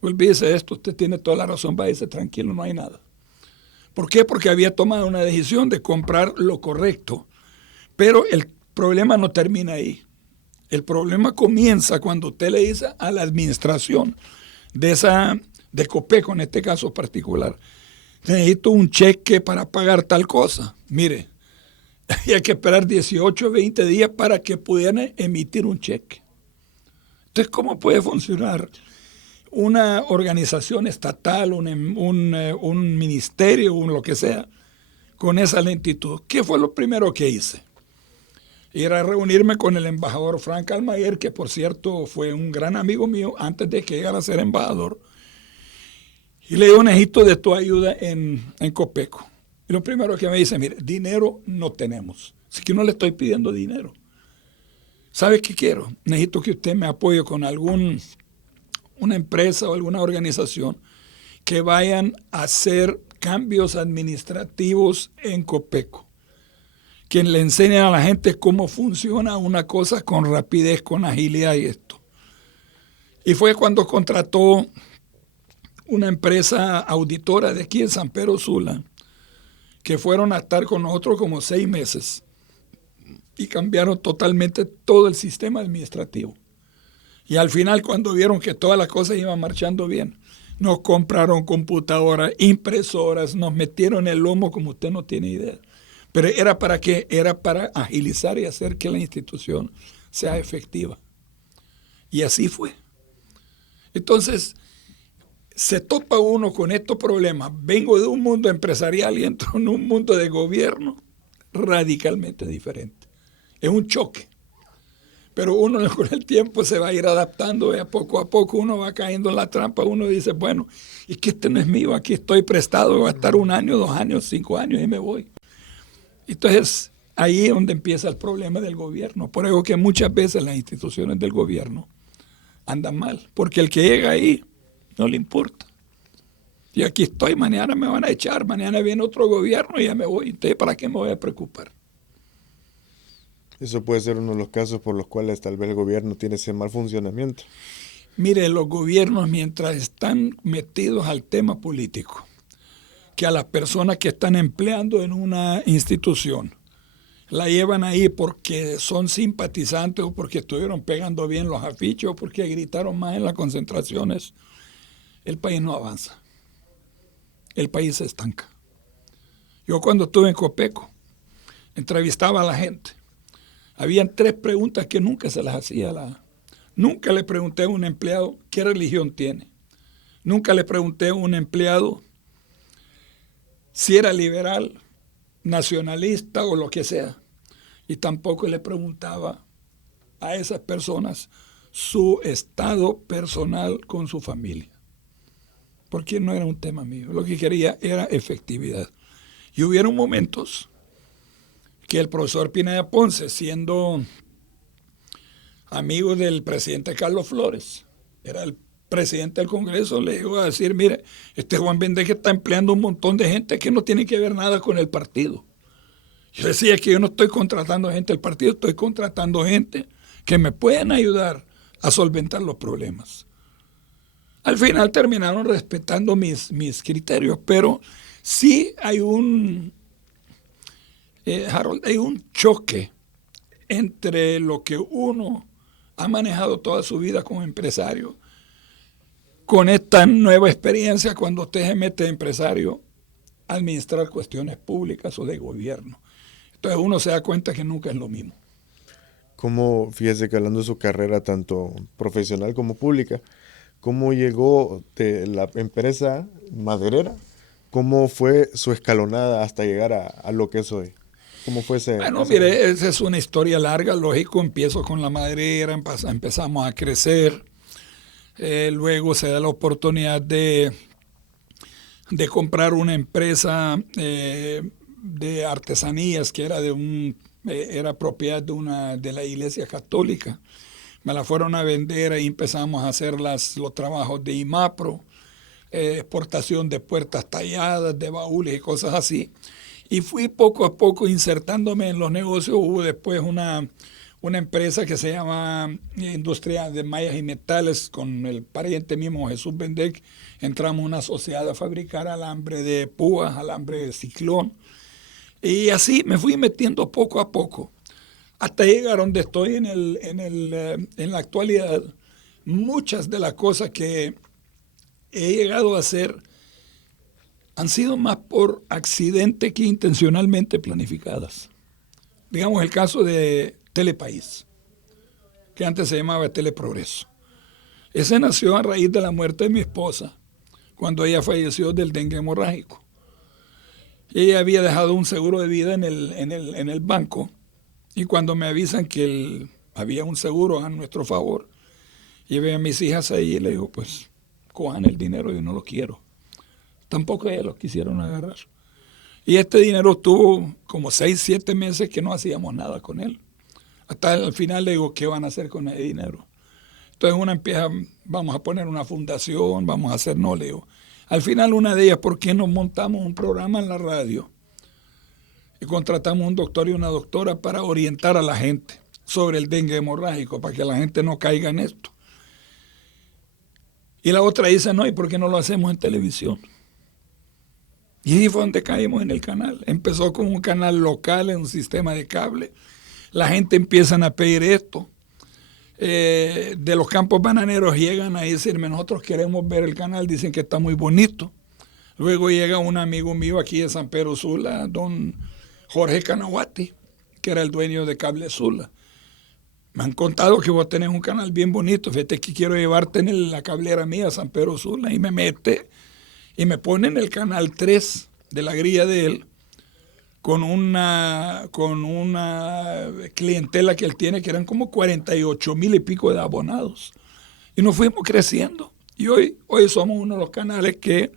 olvídese de esto, usted tiene toda la razón, váyase tranquilo, no hay nada. ¿Por qué? Porque había tomado una decisión de comprar lo correcto. Pero el problema no termina ahí. El problema comienza cuando usted le dice a la administración de Copeco, en este caso particular, necesito un cheque para pagar tal cosa. Mire, hay que esperar 18 o 20 días para que pudieran emitir un cheque. Entonces, ¿cómo puede funcionar una organización estatal, un ministerio, lo que sea, con esa lentitud? ¿Qué fue lo primero que hice? Era reunirme con el embajador Frank Almaguer, que por cierto fue un gran amigo mío antes de que llegara a ser embajador. Y le digo, necesito de tu ayuda en Copeco. Y lo primero que me dice, mire, dinero no tenemos. Así que no le estoy pidiendo dinero. ¿Sabe qué quiero? Necesito que usted me apoye con una empresa o alguna organización que vayan a hacer cambios administrativos en Copeco. Que le enseñen a la gente cómo funciona una cosa con rapidez, con agilidad y esto. Y fue cuando contrató una empresa auditora de aquí en San Pedro Sula, que fueron a estar con nosotros como 6 meses y cambiaron totalmente todo el sistema administrativo. Y al final, cuando vieron que todas las cosas iban marchando bien, nos compraron computadoras, impresoras, nos metieron el lomo como usted no tiene idea. Pero ¿era para qué? Era para agilizar y hacer que la institución sea efectiva. Y así fue. Entonces, se topa uno con estos problemas. Vengo de un mundo empresarial y entro en un mundo de gobierno radicalmente diferente. Es un choque. Pero uno con el tiempo se va a ir adaptando, poco a poco uno va cayendo en la trampa, uno dice, bueno, y que este no es mío, aquí estoy prestado, voy a estar 1 año, 2 años, 5 años y me voy. Entonces, ahí es donde empieza el problema del gobierno. Por eso que muchas veces las instituciones del gobierno andan mal, porque el que llega ahí no le importa. Y aquí estoy, mañana me van a echar, mañana viene otro gobierno y ya me voy. Entonces, ¿para qué me voy a preocupar? Eso puede ser uno de los casos por los cuales tal vez el gobierno tiene ese mal funcionamiento. Mire, los gobiernos mientras están metidos al tema político, que a las personas que están empleando en una institución la llevan ahí porque son simpatizantes o porque estuvieron pegando bien los afiches o porque gritaron más en las concentraciones, el país no avanza. El país se estanca. Yo cuando estuve en Copeco, entrevistaba a la gente. Habían 3 preguntas que nunca se las hacía. Nunca le pregunté a un empleado qué religión tiene. Nunca le pregunté a un empleado si era liberal, nacionalista o lo que sea. Y tampoco le preguntaba a esas personas su estado personal con su familia. Porque no era un tema mío. Lo que quería era efectividad. Y hubieron momentos que el profesor Pineda Ponce, siendo amigo del presidente Carlos Flores, era el presidente del Congreso, le iba a decir, mire, este Juan Vendée está empleando un montón de gente que no tiene que ver nada con el partido. Yo decía que yo no estoy contratando gente del partido, estoy contratando gente que me pueden ayudar a solventar los problemas. Al final terminaron respetando mis criterios, pero sí hay Harold, hay un choque entre lo que uno ha manejado toda su vida como empresario con esta nueva experiencia cuando usted se mete de empresario a administrar cuestiones públicas o de gobierno. Entonces uno se da cuenta que nunca es lo mismo. ¿Cómo, fíjese que hablando de su carrera tanto profesional como pública, cómo llegó de la empresa maderera? ¿Cómo fue su escalonada hasta llegar a lo que es hoy? ¿Cómo fue ese? Bueno, mire, esa es una historia larga, lógico, empiezo con la maderera, empezamos a crecer, luego se da la oportunidad de comprar una empresa de artesanías que era propiedad de la Iglesia Católica. Me la fueron a vender y empezamos a hacer los trabajos de IMAPRO, exportación de puertas talladas, de baúles y cosas así. Y fui poco a poco insertándome en los negocios. Hubo después una empresa que se llama Industria de Mallas y Metales, con el pariente mismo Jesús Vendée. Entramos una sociedad a fabricar alambre de púas, alambre de ciclón. Y así me fui metiendo poco a poco, hasta llegar donde estoy en la actualidad. Muchas de las cosas que he llegado a hacer han sido más por accidente que intencionalmente planificadas. Digamos el caso de Telepaís, que antes se llamaba Teleprogreso. Ese nació a raíz de la muerte de mi esposa, cuando ella falleció del dengue hemorrágico. Ella había dejado un seguro de vida en el banco, y cuando me avisan que había un seguro a nuestro favor, llevé a mis hijas ahí y le digo, pues, cojan el dinero, yo no lo quiero. Tampoco ellas lo quisieron agarrar. Y este dinero estuvo como 6, 7 meses que no hacíamos nada con él. Hasta el final le digo, ¿qué van a hacer con el dinero? Entonces una empieza, vamos a poner una fundación, vamos a hacer, no, le digo. Al final una de ellas, ¿por qué no montamos un programa en la radio? Y contratamos un doctor y una doctora para orientar a la gente sobre el dengue hemorrágico, para que la gente no caiga en esto. Y la otra dice, no, ¿y por qué no lo hacemos en televisión? Y ahí fue donde caímos en el canal. Empezó con un canal local en un sistema de cable. La gente empieza a pedir esto. De los campos bananeros llegan a decirme, nosotros queremos ver el canal, dicen que está muy bonito. Luego llega un amigo mío aquí de San Pedro Sula, don Jorge Canahuati, que era el dueño de Cable Sula. Me han contado que vos tenés un canal bien bonito, fíjate que quiero llevarte en la cablera mía, San Pedro Sula, y me mete y me pone en el canal 3 de la grilla de él con una clientela que él tiene, que eran como 48,000 y pico de abonados. Y nos fuimos creciendo. Y hoy somos uno de los canales que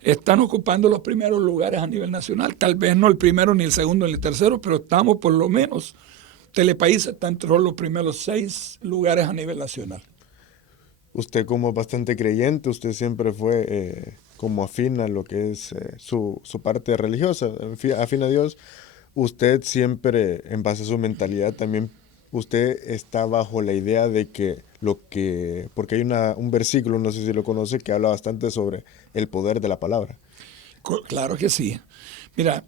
están ocupando los primeros lugares a nivel nacional. Tal vez no el primero, ni el segundo, ni el tercero, pero estamos por lo menos. Telepaís está entre los primeros 6 lugares a nivel nacional. Usted como bastante creyente, usted siempre fue como afín a lo que es su parte religiosa, afín a Dios. Usted siempre, en base a su mentalidad, también usted está bajo la idea de que porque hay un versículo, no sé si lo conoce, que habla bastante sobre el poder de la palabra. Claro que sí. Mira,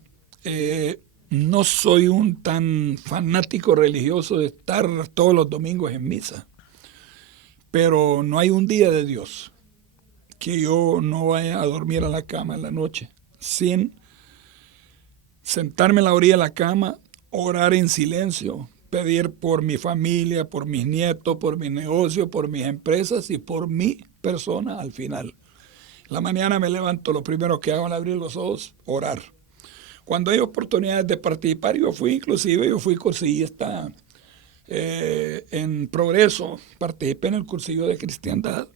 no soy un tan fanático religioso de estar todos los domingos en misa, pero no hay un día de Dios que yo no vaya a dormir a la cama en la noche sin sentarme a la orilla de la cama, orar en silencio, pedir por mi familia, por mis nietos, por mi negocio, por mis empresas y por mi persona al final. La mañana me levanto, lo primero que hago al abrir los ojos, orar. Cuando hay oportunidades de participar, yo fui cursillista en Progreso, participé en el cursillo de cristiandad.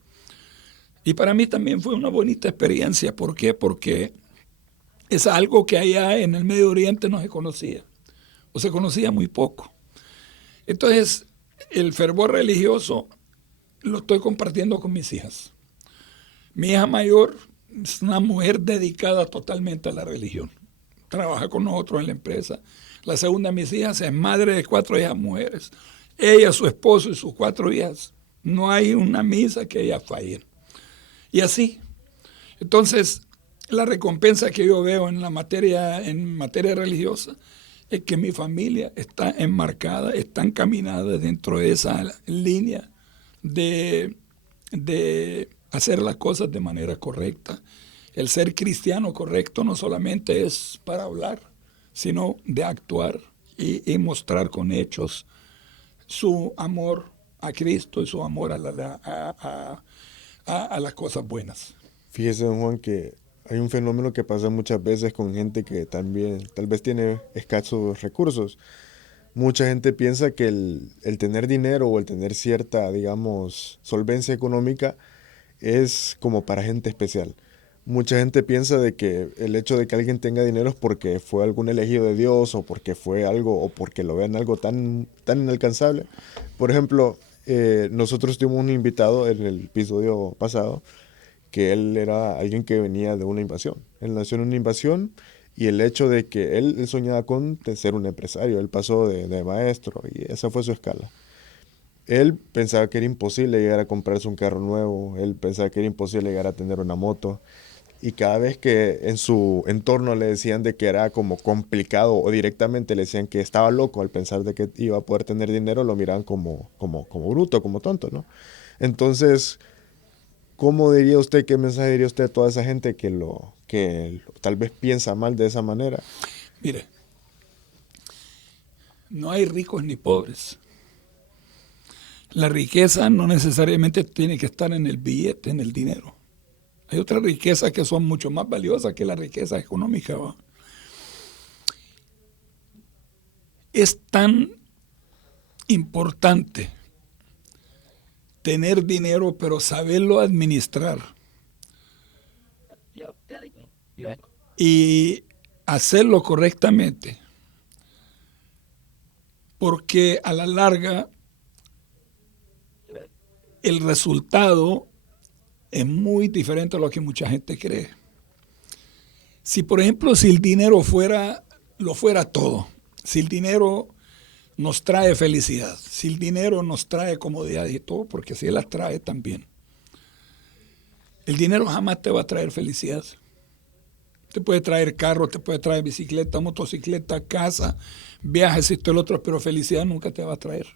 Y para mí también fue una bonita experiencia. ¿Por qué? Porque es algo que allá en el Medio Oriente no se conocía, o se conocía muy poco. Entonces, el fervor religioso lo estoy compartiendo con mis hijas. Mi hija mayor es una mujer dedicada totalmente a la religión. Trabaja con nosotros en la empresa. La segunda de mis hijas es madre de 4 hijas mujeres. Ella, su esposo y sus 4 hijas. No hay una misa que ellas fallen. Y así. Entonces, la recompensa que yo veo en materia religiosa es que mi familia está enmarcada, está encaminada dentro de esa línea de hacer las cosas de manera correcta. El ser cristiano correcto no solamente es para hablar, sino de actuar y mostrar con hechos su amor a Cristo y su amor a las cosas buenas. Fíjese, don Juan, que hay un fenómeno que pasa muchas veces con gente que también tal vez tiene escasos recursos. Mucha gente piensa que el tener dinero o el tener cierta, digamos, solvencia económica es como para gente especial. Mucha gente piensa de que el hecho de que alguien tenga dinero es porque fue algún elegido de Dios o porque fue algo o porque lo vean algo tan inalcanzable. Por ejemplo, nosotros tuvimos un invitado en el episodio pasado que él era alguien que venía de una invasión. Él nació en una invasión y el hecho de que él soñaba con ser un empresario. Él pasó de maestro y esa fue su escala. Él pensaba que era imposible llegar a comprarse un carro nuevo, él pensaba que era imposible llegar a tener una moto, y cada vez que en su entorno le decían de que era como complicado o directamente le decían que estaba loco al pensar de que iba a poder tener dinero, lo miraban como bruto, como tonto, ¿no? Entonces, ¿cómo diría usted, qué mensaje diría usted a toda esa gente que tal vez piensa mal de esa manera? Mire, no hay ricos ni pobres. La riqueza no necesariamente tiene que estar en el billete, en el dinero. Hay otras riquezas que son mucho más valiosas que la riqueza económica, ¿va? Es tan importante tener dinero, pero saberlo administrar y hacerlo correctamente, porque a la larga el resultado es muy diferente a lo que mucha gente cree. Si, por ejemplo, si el dinero lo fuera todo, si el dinero nos trae felicidad, si el dinero nos trae comodidad y todo, porque si las trae también, el dinero jamás te va a traer felicidad. Te puede traer carro, te puede traer bicicleta, motocicleta, casa, viajes y todo el otro, pero felicidad nunca te va a traer.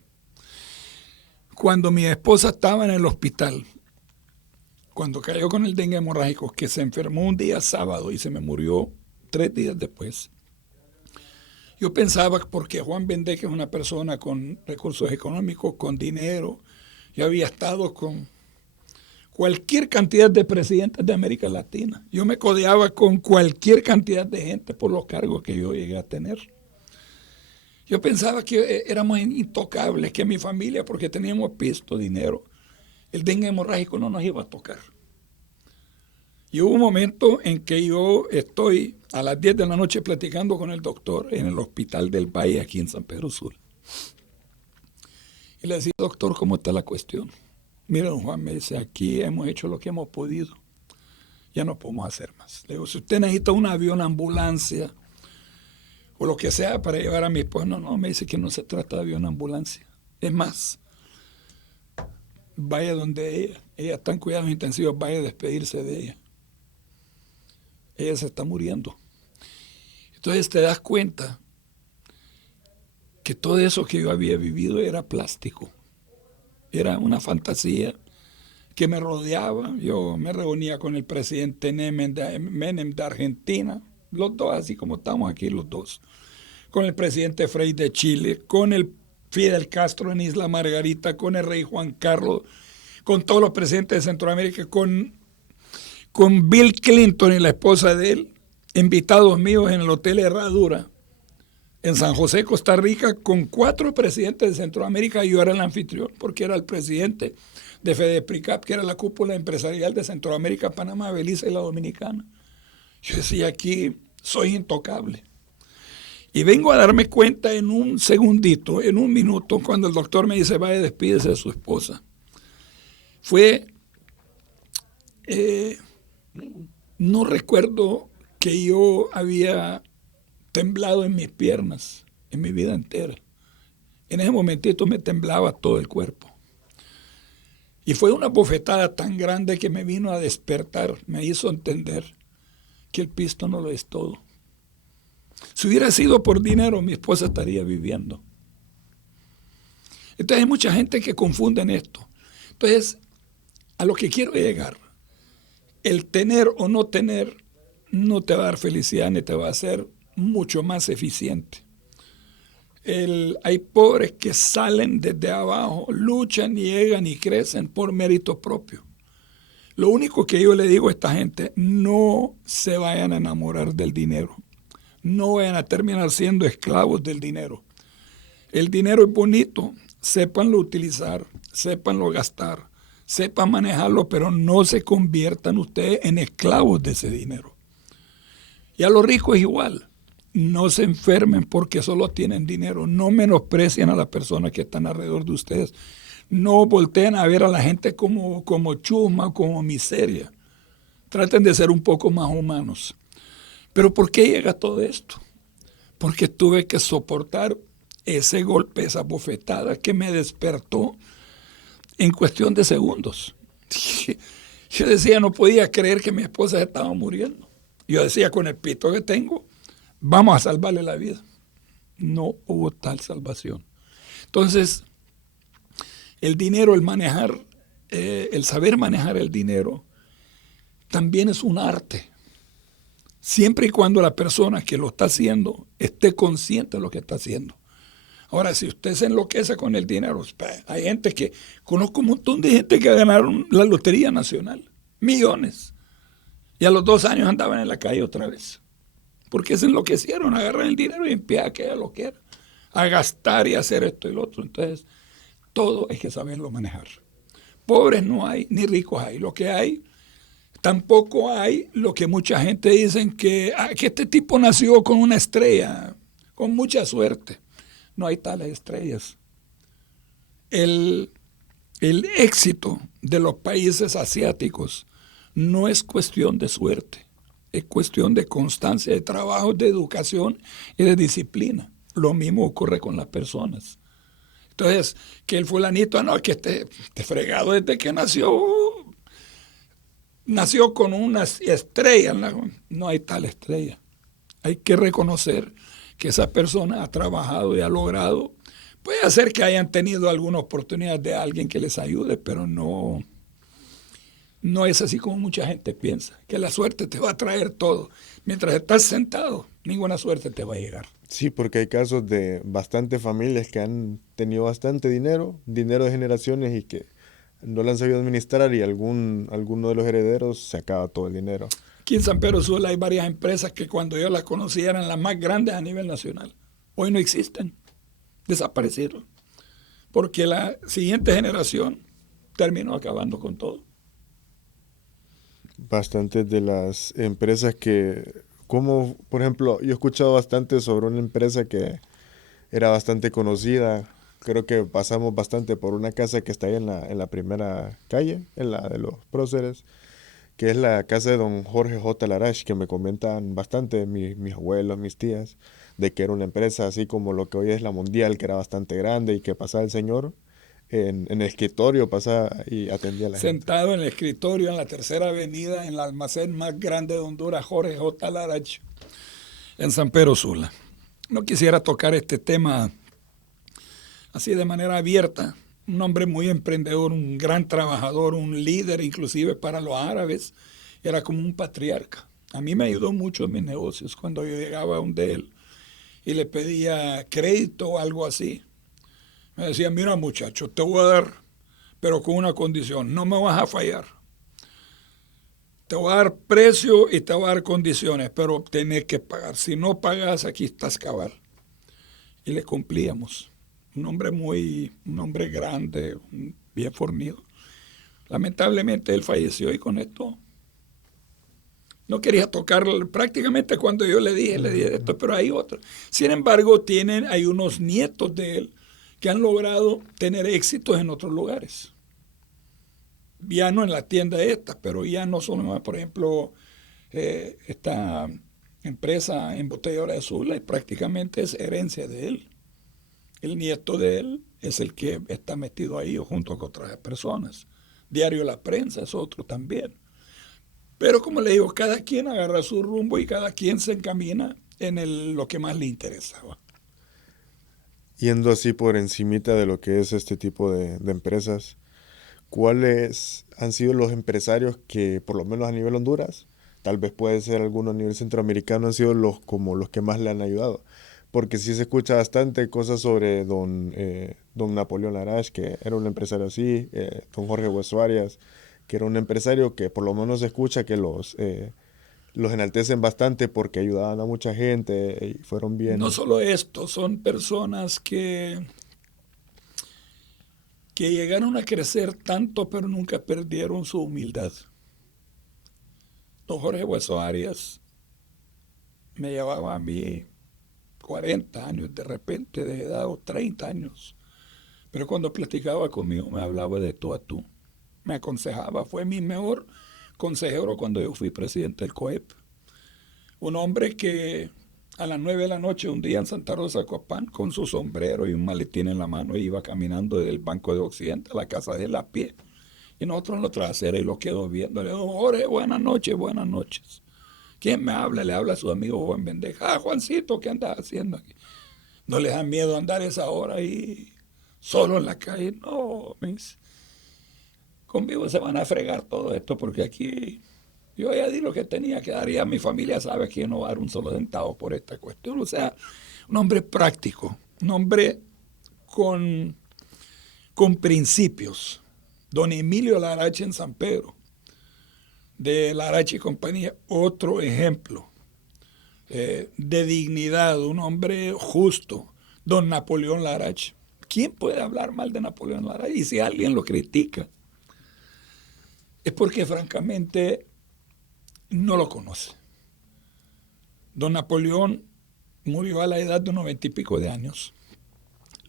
Cuando mi esposa estaba en el hospital, cuando cayó con el dengue hemorrágico, que se enfermó un día sábado y se me murió 3 días después, yo pensaba, porque Juan Bendek es una persona con recursos económicos, con dinero, yo había estado cualquier cantidad de presidentes de América Latina. Yo me codeaba con cualquier cantidad de gente por los cargos que yo llegué a tener. Yo pensaba que éramos intocables, que mi familia, porque teníamos pisto, dinero, el dengue hemorrágico no nos iba a tocar. Y hubo un momento en que yo estoy a las 10 de la noche platicando con el doctor en el Hospital del Valle, aquí en San Pedro Sula. Y le decía, doctor, ¿cómo está la cuestión? Mira, don Juan, me dice, aquí hemos hecho lo que hemos podido. Ya no podemos hacer más. Le digo, si usted necesita un avión, ambulancia, o lo que sea para llevar a mi esposa, no, me dice que no se trata de avión, ambulancia. Es más, vaya donde ella está en cuidados intensivos, vaya a despedirse de ella. Ella se está muriendo. Entonces te das cuenta que todo eso que yo había vivido era plástico. Era una fantasía que me rodeaba. Yo me reunía con el presidente Menem de Argentina, los dos, así como estamos aquí los dos, con el presidente Frei de Chile, con el Fidel Castro en Isla Margarita, con el rey Juan Carlos, con todos los presidentes de Centroamérica, con Bill Clinton y la esposa de él, invitados míos en el Hotel Herradura, en San José, Costa Rica, con 4 presidentes de Centroamérica. Yo era el anfitrión porque era el presidente de FEDEPRICAP, que era la cúpula empresarial de Centroamérica, Panamá, Belice y la Dominicana. Yo decía, aquí soy intocable. Y vengo a darme cuenta en un segundito, en un minuto, cuando el doctor me dice, vaya, despídese de su esposa. No recuerdo que yo había temblado en mis piernas en mi vida entera. En ese momentito me temblaba todo el cuerpo. Y fue una bofetada tan grande que me vino a despertar, me hizo entender que el pisto no lo es todo. Si hubiera sido por dinero, mi esposa estaría viviendo. Entonces hay mucha gente que confunde en esto. Entonces, a lo que quiero llegar, el tener o no tener no te va a dar felicidad ni te va a hacer mucho más eficiente. Hay pobres que salen desde abajo, luchan, llegan y crecen por mérito propio. Lo único que yo le digo a esta gente, no se vayan a enamorar del dinero. No vayan a terminar siendo esclavos del dinero. El dinero es bonito, sépanlo utilizar, sépanlo gastar, sepan manejarlo, pero no se conviertan ustedes en esclavos de ese dinero. Y a los ricos es igual. No se enfermen porque solo tienen dinero. No menosprecien a las personas que están alrededor de ustedes. No volteen a ver a la gente como chusma, como miseria. Traten de ser un poco más humanos. ¿Pero por qué llega todo esto? Porque tuve que soportar ese golpe, esa bofetada que me despertó en cuestión de segundos. Yo decía, no podía creer que mi esposa estaba muriendo. Yo decía, con el pito que tengo, vamos a salvarle la vida. No hubo tal salvación. Entonces, el dinero, el manejar, el saber manejar el dinero, también es un arte. Siempre y cuando la persona que lo está haciendo esté consciente de lo que está haciendo. Ahora, si usted se enloquece con el dinero, hay gente que, conozco un montón de gente que ganaron la Lotería Nacional, millones, y a los 2 años andaban en la calle otra vez. Porque se enloquecieron, agarran el dinero y empiezan a que lo quiera, a gastar y a hacer esto y lo otro. Entonces, todo hay que saberlo manejar. Pobres no hay, ni ricos hay. Lo que hay, tampoco hay lo que mucha gente dice que este tipo nació con una estrella, con mucha suerte. No hay tales estrellas. El éxito de los países asiáticos no es cuestión de suerte, es cuestión de constancia, de trabajo, de educación y de disciplina. Lo mismo ocurre con las personas. Entonces, que el fulanito, no, que este fregado desde que nació con una estrella. No hay tal estrella. Hay que reconocer que esa persona ha trabajado y ha logrado. Puede ser que hayan tenido alguna oportunidad de alguien que les ayude, pero no es así como mucha gente piensa, que la suerte te va a traer todo. Mientras estás sentado, ninguna suerte te va a llegar. Sí, porque hay casos de bastantes familias que han tenido bastante dinero de generaciones y que no lo han sabido administrar y alguno de los herederos se acaba todo el dinero. Aquí en San Pedro Sula hay varias empresas que cuando yo las conocí eran las más grandes a nivel nacional. Hoy no existen, desaparecieron, porque la siguiente generación terminó acabando con todo. Bastantes de las empresas como por ejemplo, yo he escuchado bastante sobre una empresa que era bastante conocida. Creo que pasamos bastante por una casa que está ahí en la primera calle, en la de los próceres, que es la casa de don Jorge J. Larache, que me comentan bastante mis abuelos, mis tías, de que era una empresa así como lo que hoy es la Mundial, que era bastante grande y que pasaba el señor en el escritorio, pasaba y atendía a la gente. Sentado en el escritorio en la Tercera Avenida, en el almacén más grande de Honduras, Jorge J. Larache, en San Pedro Sula. No quisiera tocar este tema así de manera abierta. Un hombre muy emprendedor, un gran trabajador, un líder inclusive para los árabes. Era como un patriarca. A mí me ayudó mucho en mis negocios cuando yo llegaba a donde él y le pedía crédito o algo así. Me decía, mira muchacho, te voy a dar, pero con una condición, no me vas a fallar. Te voy a dar precio y te voy a dar condiciones, pero tenés que pagar. Si no pagas, aquí estás cabal. Y le cumplíamos. Un hombre grande, bien fornido. Lamentablemente él falleció y con esto no quería tocar prácticamente cuando yo le dije esto, pero hay otros. Sin embargo, hay unos nietos de él que han logrado tener éxitos en otros lugares. Ya no en la tienda esta, pero ya no solo más, por ejemplo, esta empresa embotelladora de Sula prácticamente es herencia de él. El nieto de él es el que está metido ahí junto con otras personas. Diario La Prensa es otro también. Pero como le digo, cada quien agarra su rumbo y cada quien se encamina en lo que más le interesaba. Yendo así por encimita de lo que es este tipo de empresas, ¿cuáles han sido los empresarios que, por lo menos a nivel Honduras, tal vez puede ser alguno a nivel centroamericano, han sido como los que más le han ayudado? Porque sí se escucha bastante cosas sobre don Napoleón Larache, que era un empresario así, don Jorge Hueso Arias, que era un empresario que por lo menos se escucha que los enaltecen bastante porque ayudaban a mucha gente y fueron bien. No solo esto, son personas que llegaron a crecer tanto, pero nunca perdieron su humildad. Don Jorge Hueso Arias me llevaba a mí 40 años de repente de edad o 30 años. Pero cuando platicaba conmigo me hablaba de tú a tú. Me aconsejaba, fue mi mejor consejero cuando yo fui presidente del COEP. Un hombre que a las 9 de la noche un día en Santa Rosa, Copán, con su sombrero y un maletín en la mano, iba caminando del Banco de Occidente a la casa de él a pie. Y nosotros en la trasera y lo quedó viendo. Le digo, Jorge, buenas noches, buenas noches. ¿Quién me habla? Le habla a su amigo Juan Bendeja. Ah, Juancito, ¿qué andas haciendo aquí? ¿No les da miedo andar esa hora ahí solo en la calle? No, mis. Conmigo se van a fregar todo esto porque aquí yo ya di lo que tenía que dar y ya mi familia sabe que yo no voy a dar un solo centavo por esta cuestión. O sea, un hombre práctico, un hombre con principios. Don Emilio Larache en San Pedro, de Larache y compañía, otro ejemplo de dignidad, un hombre justo. Don Napoleón Larache. ¿Quién puede hablar mal de Napoleón Larache? Y si alguien lo critica, es porque francamente no lo conoce. Don Napoleón murió a la edad de 90 y pico de años,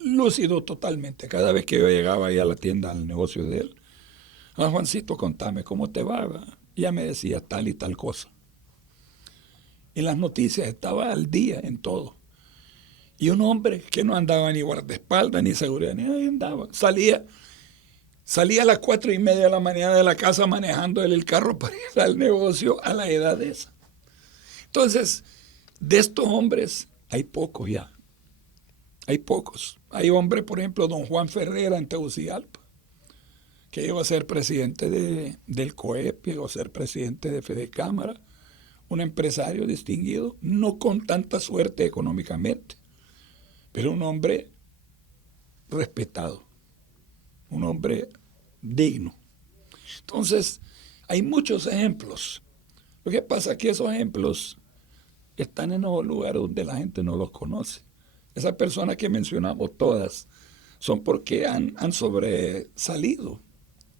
lúcido totalmente. Cada vez que yo llegaba ahí a la tienda, al negocio de él, Juancito, contame, ¿cómo te va? Y ya me decía tal y tal cosa. En las noticias estaba al día en todo. Y un hombre que no andaba ni guardaespaldas, ni seguridad, ni nadie andaba. Salía a las 4:30 de la mañana de la casa manejando él el carro para ir al negocio a la edad esa. Entonces, de estos hombres hay pocos ya. Hay pocos. Hay hombres, por ejemplo, don Juan Ferrera en Tegucigalpa, que llegó a ser presidente del COEP, llegó a ser presidente de Fedecámara, un empresario distinguido, no con tanta suerte económicamente, pero un hombre respetado, un hombre digno. Entonces, hay muchos ejemplos. Lo que pasa es que esos ejemplos están en los lugares donde la gente no los conoce. Esas personas que mencionamos todas son porque han sobresalido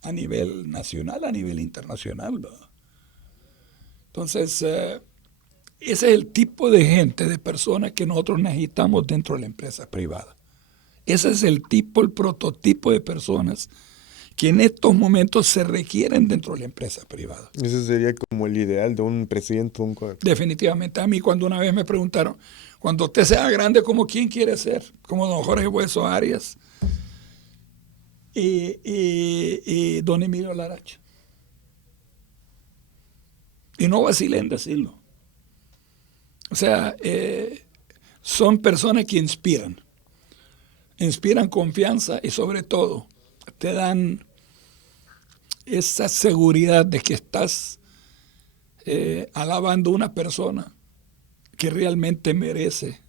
a nivel nacional, a nivel internacional, ¿verdad? Entonces, ese es el tipo de gente, de personas que nosotros necesitamos dentro de la empresa privada. Ese es el tipo, el prototipo de personas que en estos momentos se requieren dentro de la empresa privada. Ese sería como el ideal de un presidente. Definitivamente. A mí cuando una vez me preguntaron, cuando usted sea grande, ¿como quién quiere ser? Como don Jorge Hueso Arias y don Emilio Laracha. Y no vacilé en decirlo. O sea, son personas que inspiran confianza y sobre todo te dan esa seguridad de que estás alabando a una persona que realmente merece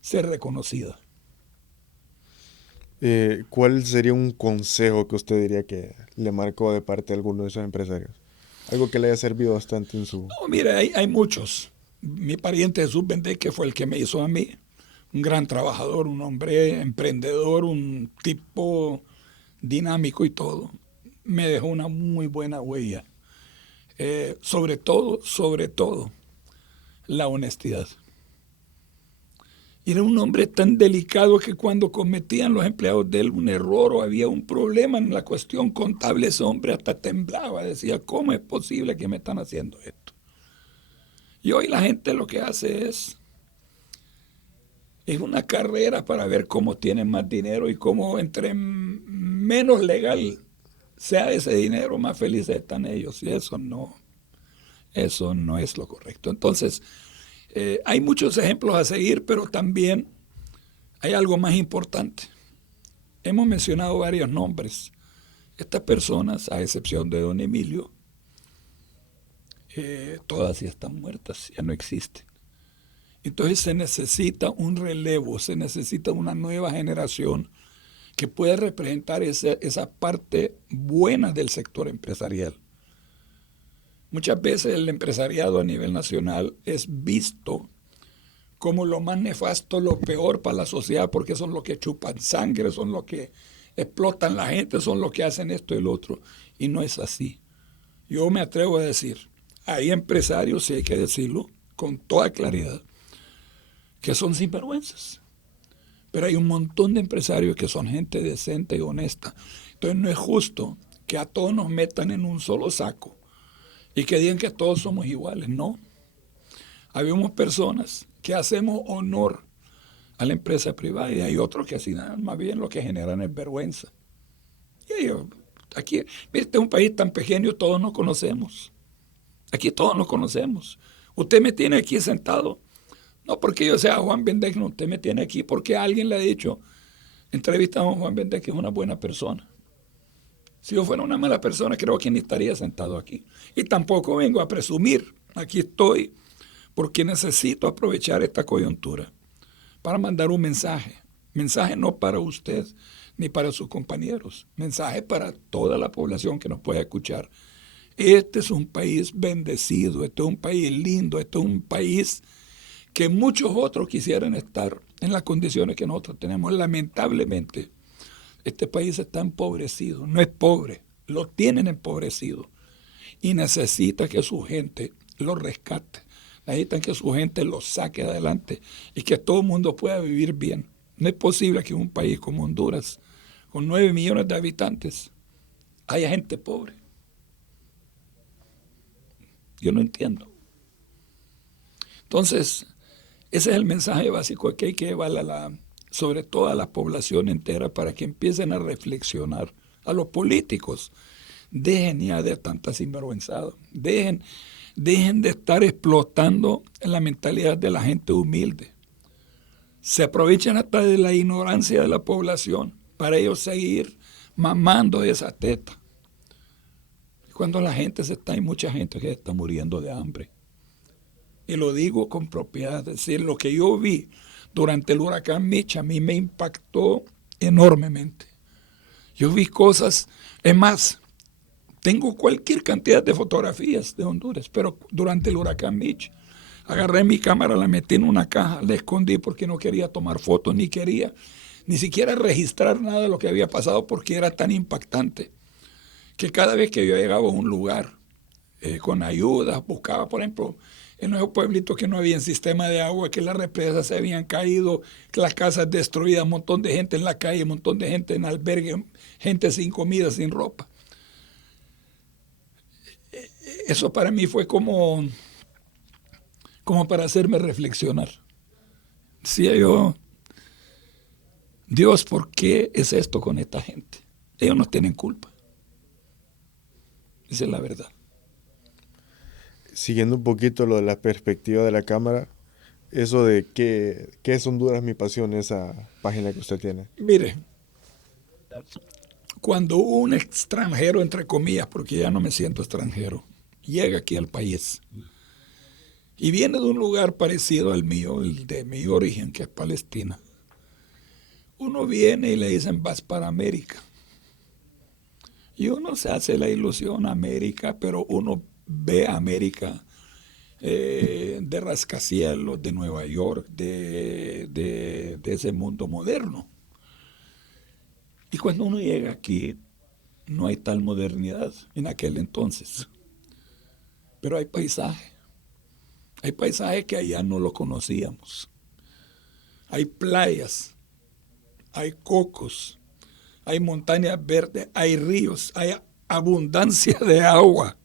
ser reconocida. ¿Cuál sería un consejo que usted diría que le marcó de parte de alguno de esos empresarios? Algo que le haya servido bastante en su... No, mire, hay muchos. Mi pariente Jesús Bendé, que fue el que me hizo a mí, un gran trabajador, un hombre emprendedor, un tipo dinámico y todo, me dejó una muy buena huella. Sobre todo, la honestidad. Era un hombre tan delicado que cuando cometían los empleados de él un error o había un problema en la cuestión contable, ese hombre hasta temblaba, decía, ¿cómo es posible que me están haciendo esto? Y hoy la gente lo que hace es una carrera para ver cómo tienen más dinero y cómo entre menos legal sea ese dinero, más felices están ellos. Y eso no es lo correcto. Entonces, hay muchos ejemplos a seguir, pero también hay algo más importante. Hemos mencionado varios nombres. Estas personas, a excepción de don Emilio, todas ya están muertas, ya no existen. Entonces se necesita un relevo, se necesita una nueva generación que pueda representar esa parte buena del sector empresarial. Muchas veces el empresariado a nivel nacional es visto como lo más nefasto, lo peor para la sociedad, porque son los que chupan sangre, son los que explotan la gente, son los que hacen esto y lo otro. Y no es así. Yo me atrevo a decir, hay empresarios, sí hay que decirlo, con toda claridad, que son sinvergüenzas. Pero hay un montón de empresarios que son gente decente y honesta. Entonces no es justo que a todos nos metan en un solo saco y que digan que todos somos iguales. No. Habemos personas que hacemos honor a la empresa privada y hay otros que así nada más bien lo que generan es vergüenza. Y ellos, aquí, este es un país tan pequeño, todos nos conocemos. Aquí todos nos conocemos. Usted me tiene aquí sentado, no porque yo sea Juan Bendec, no, usted me tiene aquí porque alguien le ha dicho, entrevistamos a Juan Bendec, que es una buena persona. Si yo fuera una mala persona, creo que ni estaría sentado aquí. Y tampoco vengo a presumir. Aquí estoy porque necesito aprovechar esta coyuntura para mandar un mensaje. Mensaje no para usted ni para sus compañeros. Mensaje para toda la población que nos pueda escuchar. Este es un país bendecido, este es un país lindo, este es un país que muchos otros quisieran estar en las condiciones que nosotros tenemos. Lamentablemente, este país está empobrecido, no es pobre, lo tienen empobrecido y necesita que su gente lo rescate, necesitan que su gente lo saque adelante y que todo el mundo pueda vivir bien. No es posible que en un país como Honduras, con 9 millones de habitantes, haya gente pobre. Yo no entiendo. Entonces, ese es el mensaje básico que hay que llevar sobre todo a la población entera para que empiecen a reflexionar. A los políticos, dejen ya de tanta sinvergüenzada. Dejen de estar explotando la mentalidad de la gente humilde. Se aprovechan hasta de la ignorancia de la población para ellos seguir mamando de esa teta. Cuando la gente hay mucha gente que está muriendo de hambre. Y lo digo con propiedad, es decir, lo que yo vi durante el huracán Mitch a mí me impactó enormemente. Yo vi cosas, es más, tengo cualquier cantidad de fotografías de Honduras, pero durante el huracán Mitch, agarré mi cámara, la metí en una caja, la escondí porque no quería tomar fotos, ni quería ni siquiera registrar nada de lo que había pasado porque era tan impactante que cada vez que yo llegaba a un lugar con ayuda, buscaba, por ejemplo, en esos pueblitos que no había sistema de agua, que las represas se habían caído, que las casas destruidas, un montón de gente en la calle, un montón de gente en albergue, gente sin comida, sin ropa. Eso para mí fue como para hacerme reflexionar. Decía yo, Dios, ¿por qué es esto con esta gente? Ellos no tienen culpa. Esa es la verdad. Siguiendo un poquito lo de la perspectiva de la cámara, eso de qué es Honduras, mi pasión, esa página que usted tiene. Mire, cuando un extranjero, entre comillas, porque ya no me siento extranjero, llega aquí al país y viene de un lugar parecido al mío, el de mi origen, que es Palestina, uno viene y le dicen, vas para América. Y uno se hace la ilusión América, pero uno ve América de rascacielos, de Nueva York, de ese mundo moderno. Y cuando uno llega aquí, no hay tal modernidad en aquel entonces. Pero hay paisaje. Hay paisaje que allá no lo conocíamos. Hay playas, hay cocos, hay montañas verdes, hay ríos, hay abundancia de agua.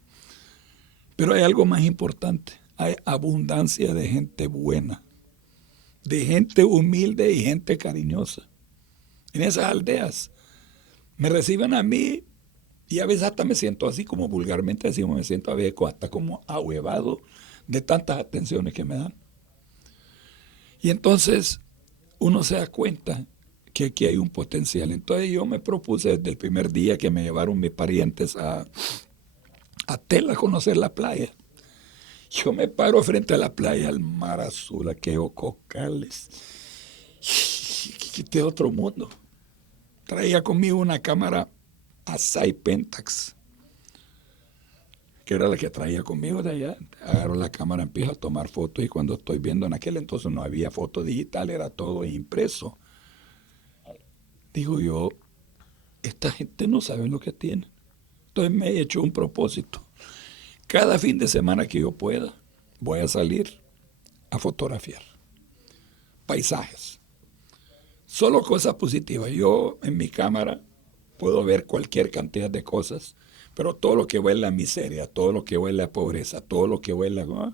Pero hay algo más importante, hay abundancia de gente buena, de gente humilde y gente cariñosa. En esas aldeas me reciben a mí y a veces hasta me siento así como vulgarmente decimos, me siento a veces hasta como ahuevado de tantas atenciones que me dan. Y entonces uno se da cuenta que aquí hay un potencial. Entonces yo me propuse desde el primer día que me llevaron mis parientes a Tela a conocer la playa. Yo me paro frente a la playa, al mar azul, aquellos cocales, de otro mundo. Traía conmigo una cámara Asai Pentax, que era la que traía conmigo de allá. Agarro la cámara, empiezo a tomar fotos y cuando estoy viendo, en aquel entonces no había foto digital, era todo impreso. Digo yo, esta gente no sabe lo que tiene. Entonces me he hecho un propósito. Cada fin de semana que yo pueda, voy a salir a fotografiar paisajes. Solo cosas positivas. Yo en mi cámara puedo ver cualquier cantidad de cosas, pero todo lo que huele a miseria, todo lo que huele a pobreza, todo lo que huele a...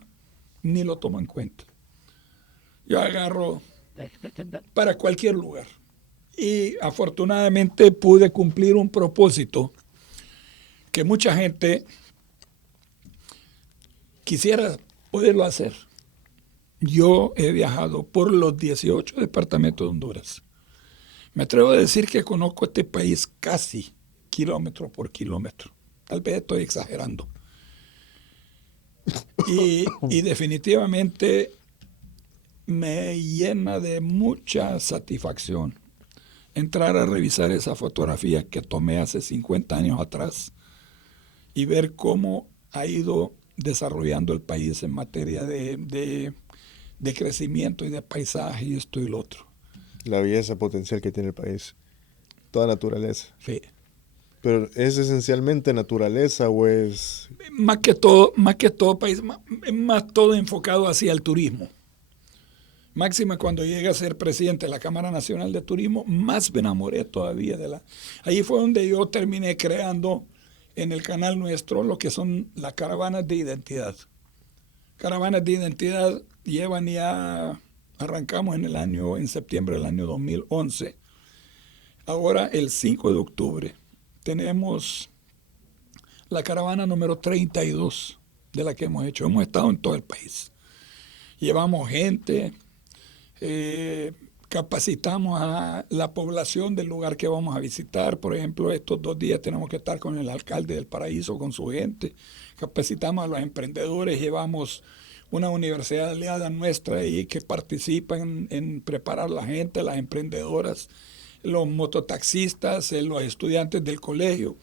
ni lo tomo en cuenta. Yo agarro para cualquier lugar. Y afortunadamente pude cumplir un propósito que mucha gente quisiera poderlo hacer. Yo he viajado por los 18 departamentos de Honduras. Me atrevo a decir que conozco este país casi kilómetro por kilómetro. Tal vez estoy exagerando. Y definitivamente me llena de mucha satisfacción entrar a revisar esa fotografía que tomé hace 50 años atrás y ver cómo ha ido desarrollando el país en materia de crecimiento y de paisaje y esto y lo otro. La belleza potencial que tiene el país. Toda naturaleza. Sí. Pero ¿es esencialmente naturaleza o es...? Más que todo país, más todo enfocado hacia el turismo. Máxima cuando llegué a ser presidente de la Cámara Nacional de Turismo, más me enamoré todavía de la... Ahí fue donde yo terminé creando en el canal nuestro lo que son las caravanas de identidad. Caravanas de identidad llevan ya... Arrancamos en septiembre del año 2011. Ahora, el 5 de octubre, tenemos la caravana número 32 de la que hemos hecho. Hemos estado en todo el país. Llevamos gente, capacitamos a la población del lugar que vamos a visitar. Por ejemplo, estos 2 días tenemos que estar con el alcalde del Paraíso, con su gente. Capacitamos a los emprendedores, llevamos una universidad aliada nuestra y que participa en preparar a la gente, las emprendedoras, los mototaxistas, los estudiantes del colegio.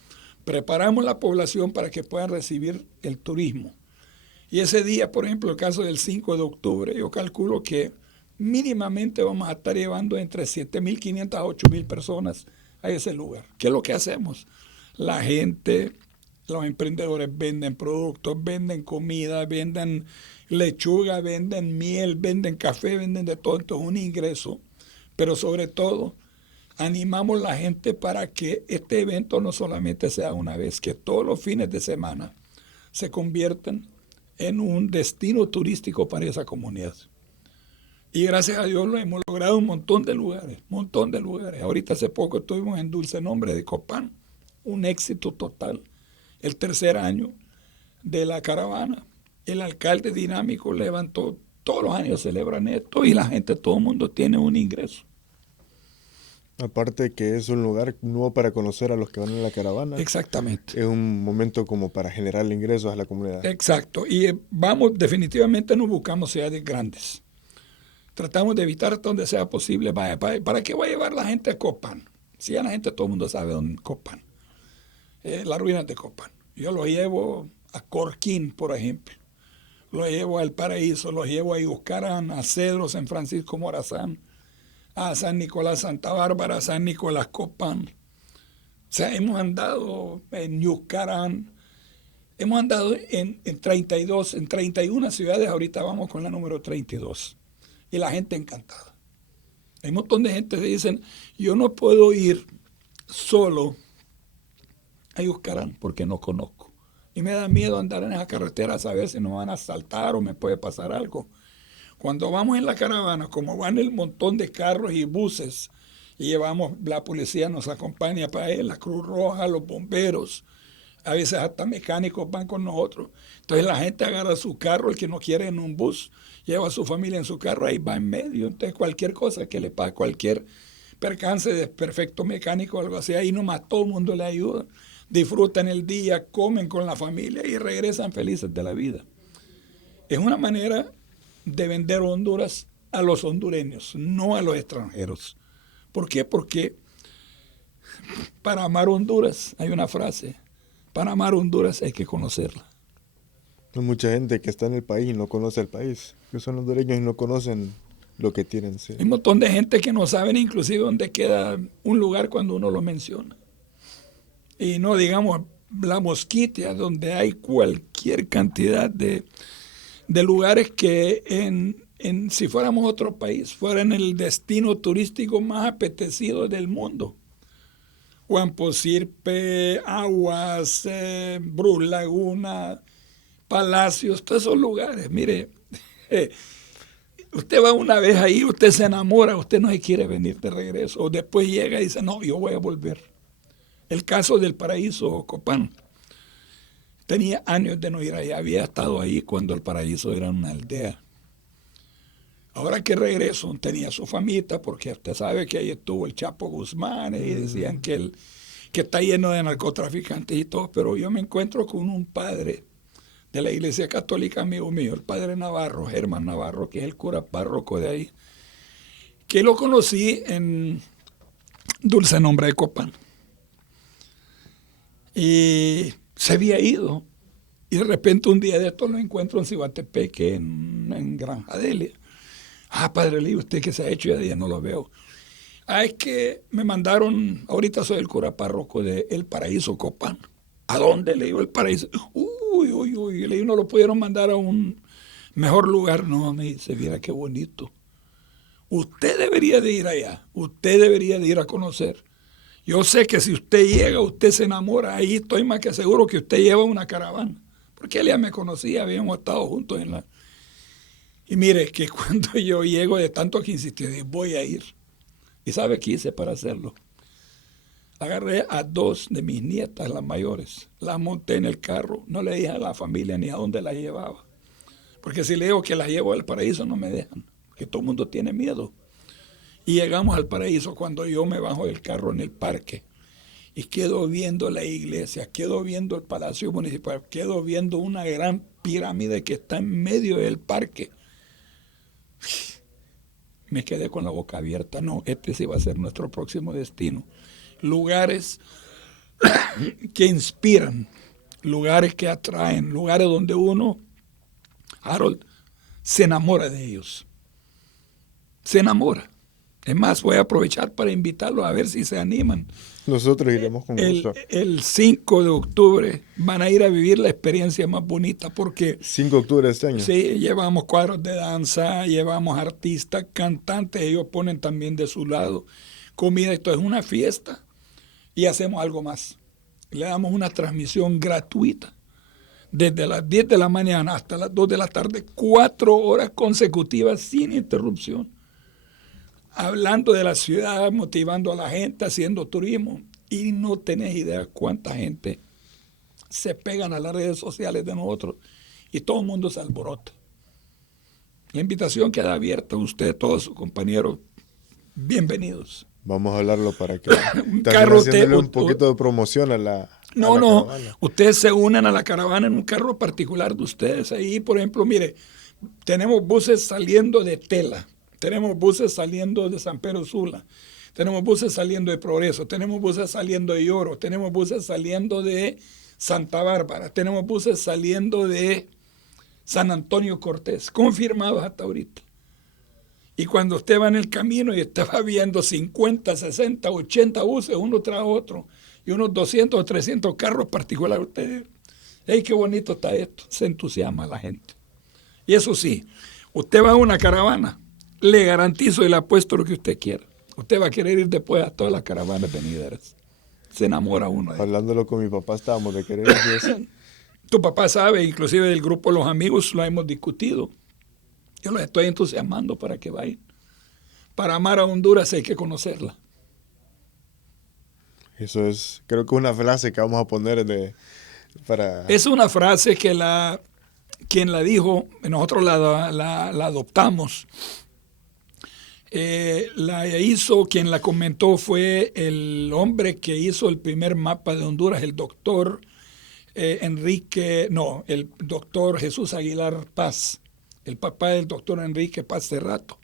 Preparamos la población para que puedan recibir el turismo. Y ese día, por ejemplo, el caso del 5 de octubre, yo calculo que mínimamente vamos a estar llevando entre 7.500 a 8.000 personas a ese lugar. ¿Qué es lo que hacemos? La gente, los emprendedores venden productos, venden comida, venden lechuga, venden miel, venden café, venden de todo. Entonces es un ingreso. Pero sobre todo, animamos a la gente para que este evento no solamente sea una vez, que todos los fines de semana se conviertan en un destino turístico para esa comunidad. Y gracias a Dios lo hemos logrado en un montón de lugares, montón de lugares. Ahorita hace poco estuvimos en Dulce Nombre de Copán, un éxito total. El tercer año de la caravana, el alcalde dinámico levantó, todos los años celebran esto y la gente, todo el mundo tiene un ingreso. Aparte que es un lugar nuevo para conocer a los que van en la caravana. Exactamente. Es un momento como para generar ingresos a la comunidad. Exacto. Y vamos, definitivamente no buscamos ciudades grandes. Tratamos de evitar hasta donde sea posible. ¿Para qué voy a llevar la gente a Copán? Si ya la gente, todo el mundo sabe dónde es Copán. Las ruinas de Copán. Yo los llevo a Corquín, por ejemplo. Los llevo al Paraíso, los llevo a Iuscarán, a Cedro, San Francisco Morazán, a San Nicolás Santa Bárbara, a San Nicolás Copán. O sea, hemos andado en Iuscarán, hemos andado en 32, en 31 ciudades, ahorita vamos con la número 32. Y la gente encantada. Hay un montón de gente que dicen, yo no puedo ir solo a Iuscarán porque no conozco. Y me da miedo andar en esa carretera a saber si me van a asaltar o me puede pasar algo. Cuando vamos en la caravana, como van el montón de carros y buses, y llevamos, la policía nos acompaña para él, la Cruz Roja, los bomberos, a veces hasta mecánicos van con nosotros. Entonces la gente agarra su carro, el que no quiere en un bus, lleva a su familia en su carro, ahí va en medio. Entonces cualquier cosa que le pase, cualquier percance de perfecto mecánico o algo así, ahí nomás todo el mundo le ayuda. Disfrutan el día, comen con la familia y regresan felices de la vida. Es una manera de vender Honduras a los hondureños, no a los extranjeros. ¿Por qué? Porque para amar Honduras, hay una frase, para amar Honduras hay que conocerla. Hay mucha gente que está en el país y no conoce el país, que son hondureños y no conocen lo que tienen. Sí. Hay un montón de gente que no saben inclusive dónde queda un lugar cuando uno lo menciona. Y no digamos la Mosquitia, donde hay cualquier cantidad de lugares que si fuéramos otro país, fueran el destino turístico más apetecido del mundo. Huamposirpe, Aguas, Brus Laguna, Palacios, todos esos lugares. Mire, usted va una vez ahí, usted se enamora, usted no se quiere venir de regreso. O después llega y dice, no, yo voy a volver. El caso del Paraíso Copán. Tenía años de no ir allá, había estado ahí cuando el Paraíso era una aldea. Ahora que regreso, tenía su famita, porque usted sabe que ahí estuvo el Chapo Guzmán, y decían que está lleno de narcotraficantes y todo, pero yo me encuentro con un padre de la Iglesia Católica, amigo mío, el padre Navarro, Germán Navarro, que es el cura párroco de ahí, que lo conocí en Dulce Nombre de Copán. Y se había ido. Y de repente un día de esto lo encuentro en Cibatepeque, en Granja Delia. Padre, le digo, ¿usted qué se ha hecho? Ya no lo veo. Es que me mandaron, ahorita soy el cura párroco de El Paraíso Copán. ¿A dónde? Le digo, El Paraíso. Le digo, no lo pudieron mandar a un mejor lugar. No, me dice, mira qué bonito. Usted debería de ir allá. Usted debería de ir a conocer. Yo sé que si usted llega, usted se enamora. Ahí estoy más que seguro que usted lleva una caravana. Porque él ya me conocía, habíamos estado juntos en la... Y mire, que cuando yo llego, de tanto que insistí, voy a ir. ¿Y sabe qué hice para hacerlo? Agarré a 2 de mis nietas, las mayores. Las monté en el carro. No le dije a la familia ni a dónde las llevaba. Porque si le digo que las llevo al Paraíso, no me dejan. Porque todo el mundo tiene miedo. Y llegamos al Paraíso cuando yo me bajo del carro en el parque y quedo viendo la iglesia, quedo viendo el Palacio Municipal, quedo viendo una gran pirámide que está en medio del parque. me quedé con la boca abierta. No, este sí va a ser nuestro próximo destino. Lugares que inspiran, lugares que atraen, lugares donde uno, Harold, se enamora de ellos. Se enamora. Es más, voy a aprovechar para invitarlos a ver si se animan. Nosotros iremos con gusto. El 5 de octubre van a ir a vivir la experiencia más bonita porque 5 de octubre de este año. sí, llevamos cuadros de danza, llevamos artistas, cantantes, ellos ponen también de su lado comida. Esto es una fiesta y hacemos algo más. Le damos una transmisión gratuita desde las 10 de la mañana hasta las 2 de la tarde, 4 horas consecutivas sin interrupción, hablando de la ciudad, motivando a la gente, haciendo turismo. Y no tenés idea cuánta gente se pegan a las redes sociales de nosotros y todo el mundo se alborota. La invitación queda abierta a usted, todos sus compañeros, bienvenidos. Vamos a hablarlo para que Un también carro haciéndole un poquito de promoción a la No, caravana. ustedes se unen a la caravana en un carro particular de ustedes. Ahí, por ejemplo, mire, tenemos buses saliendo de Tela, tenemos buses saliendo de San Pedro Sula, tenemos buses saliendo de Progreso, tenemos buses saliendo de Lloro, tenemos buses saliendo de Santa Bárbara, tenemos buses saliendo de San Antonio Cortés, confirmados hasta ahorita. Y cuando usted va en el camino y usted va viendo 50, 60, 80 buses, uno tras otro, y unos 200 o 300 carros particulares, usted, ¡hey, qué bonito está esto! Se entusiasma la gente. Y eso sí, usted va a una caravana, le garantizo y le apuesto lo que usted quiera. Usted va a querer ir después a todas las caravanas venideras. Se enamora uno de ellas. Hablándolo con mi papá estábamos de querer ir eso. Tu papá sabe, inclusive del grupo Los Amigos lo hemos discutido. Yo los estoy entusiasmando para que vayan. Para amar a Honduras hay que conocerla. Eso es, creo que es una frase que vamos a poner para... Es una frase que quien la dijo, nosotros la adoptamos. La hizo, quien la comentó fue el hombre que hizo el primer mapa de Honduras, el doctor el doctor Jesús Aguilar Paz, el papá del doctor Enrique Paz Cerrato.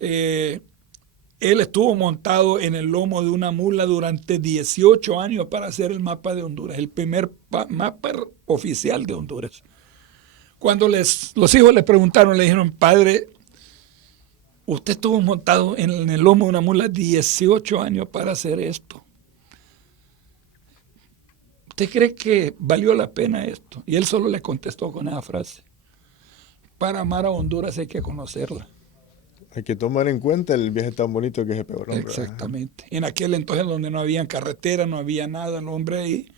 Él estuvo montado en el lomo de una mula durante 18 años para hacer el mapa de Honduras, el primer mapa oficial de Honduras. Cuando los hijos le preguntaron, le dijeron, padre, usted estuvo montado en el lomo de una mula 18 años para hacer esto. ¿Usted cree que valió la pena esto? Y él solo le contestó con esa frase. Para amar a Honduras hay que conocerla. Hay que tomar en cuenta el viaje tan bonito que se pegó el hombre. Exactamente. En aquel entonces donde no había carretera, no había nada, el hombre ahí,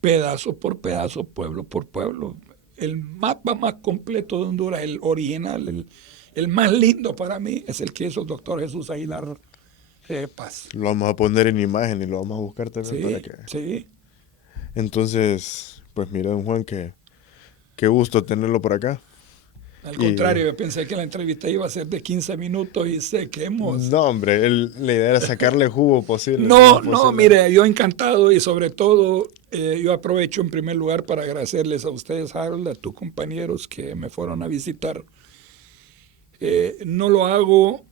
pedazo por pedazo, pueblo por pueblo. El mapa más completo de Honduras, el original, el más lindo para mí, es el que hizo el doctor Jesús Aguilar Paz. Lo vamos a poner en imagen y lo vamos a buscar también para que... Sí. Entonces, pues mira, don Juan, qué gusto tenerlo por acá. Al contrario, yo pensé que la entrevista iba a ser de 15 minutos y sé que hemos... No, hombre, la idea era sacarle jugo posible. No, mire, yo encantado y sobre todo yo aprovecho en primer lugar para agradecerles a ustedes, Harold, a tus compañeros que me fueron a visitar. No lo hago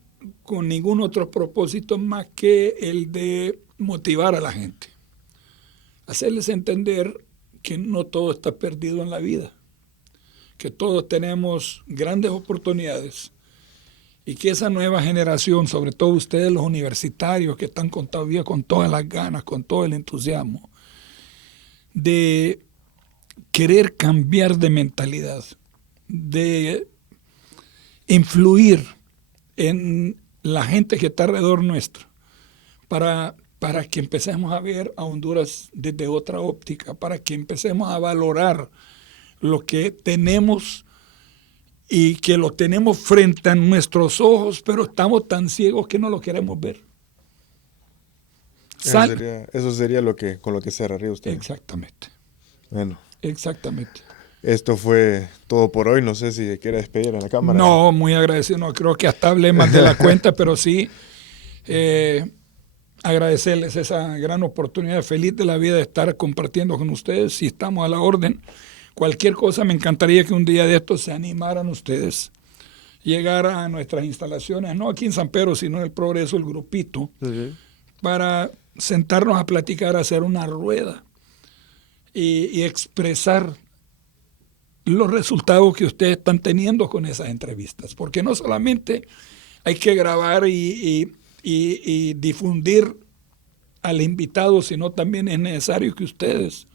con ningún otro propósito más que el de motivar a la gente. Hacerles entender que no todo está perdido en la vida, que todos tenemos grandes oportunidades y que esa nueva generación, sobre todo ustedes los universitarios que están todavía con todas las ganas, con todo el entusiasmo, de querer cambiar de mentalidad, de influir en la gente que está alrededor nuestro, para que empecemos a ver a Honduras desde otra óptica, para que empecemos a valorar lo que tenemos y que lo tenemos frente a nuestros ojos, pero estamos tan ciegos que no lo queremos ver. Eso sería con lo que cerraría usted. Exactamente. Bueno. Exactamente. Esto fue todo por hoy. No sé si quiere despedir a la cámara. No, muy agradecido. No creo que hasta hablé más de la cuenta, pero sí agradecerles esa gran oportunidad. Feliz de la vida de estar compartiendo con ustedes. Si estamos a la orden, cualquier cosa, me encantaría que un día de estos se animaran ustedes llegar a nuestras instalaciones, no aquí en San Pedro, sino en el Progreso, el grupito, para sentarnos a platicar, hacer una rueda y expresar los resultados que ustedes están teniendo con esas entrevistas. Porque no solamente hay que grabar y difundir al invitado, sino también es necesario que ustedes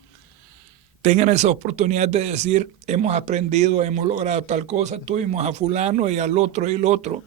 tengan esa oportunidad de decir, hemos aprendido, hemos logrado tal cosa, tuvimos a fulano y al otro y el otro.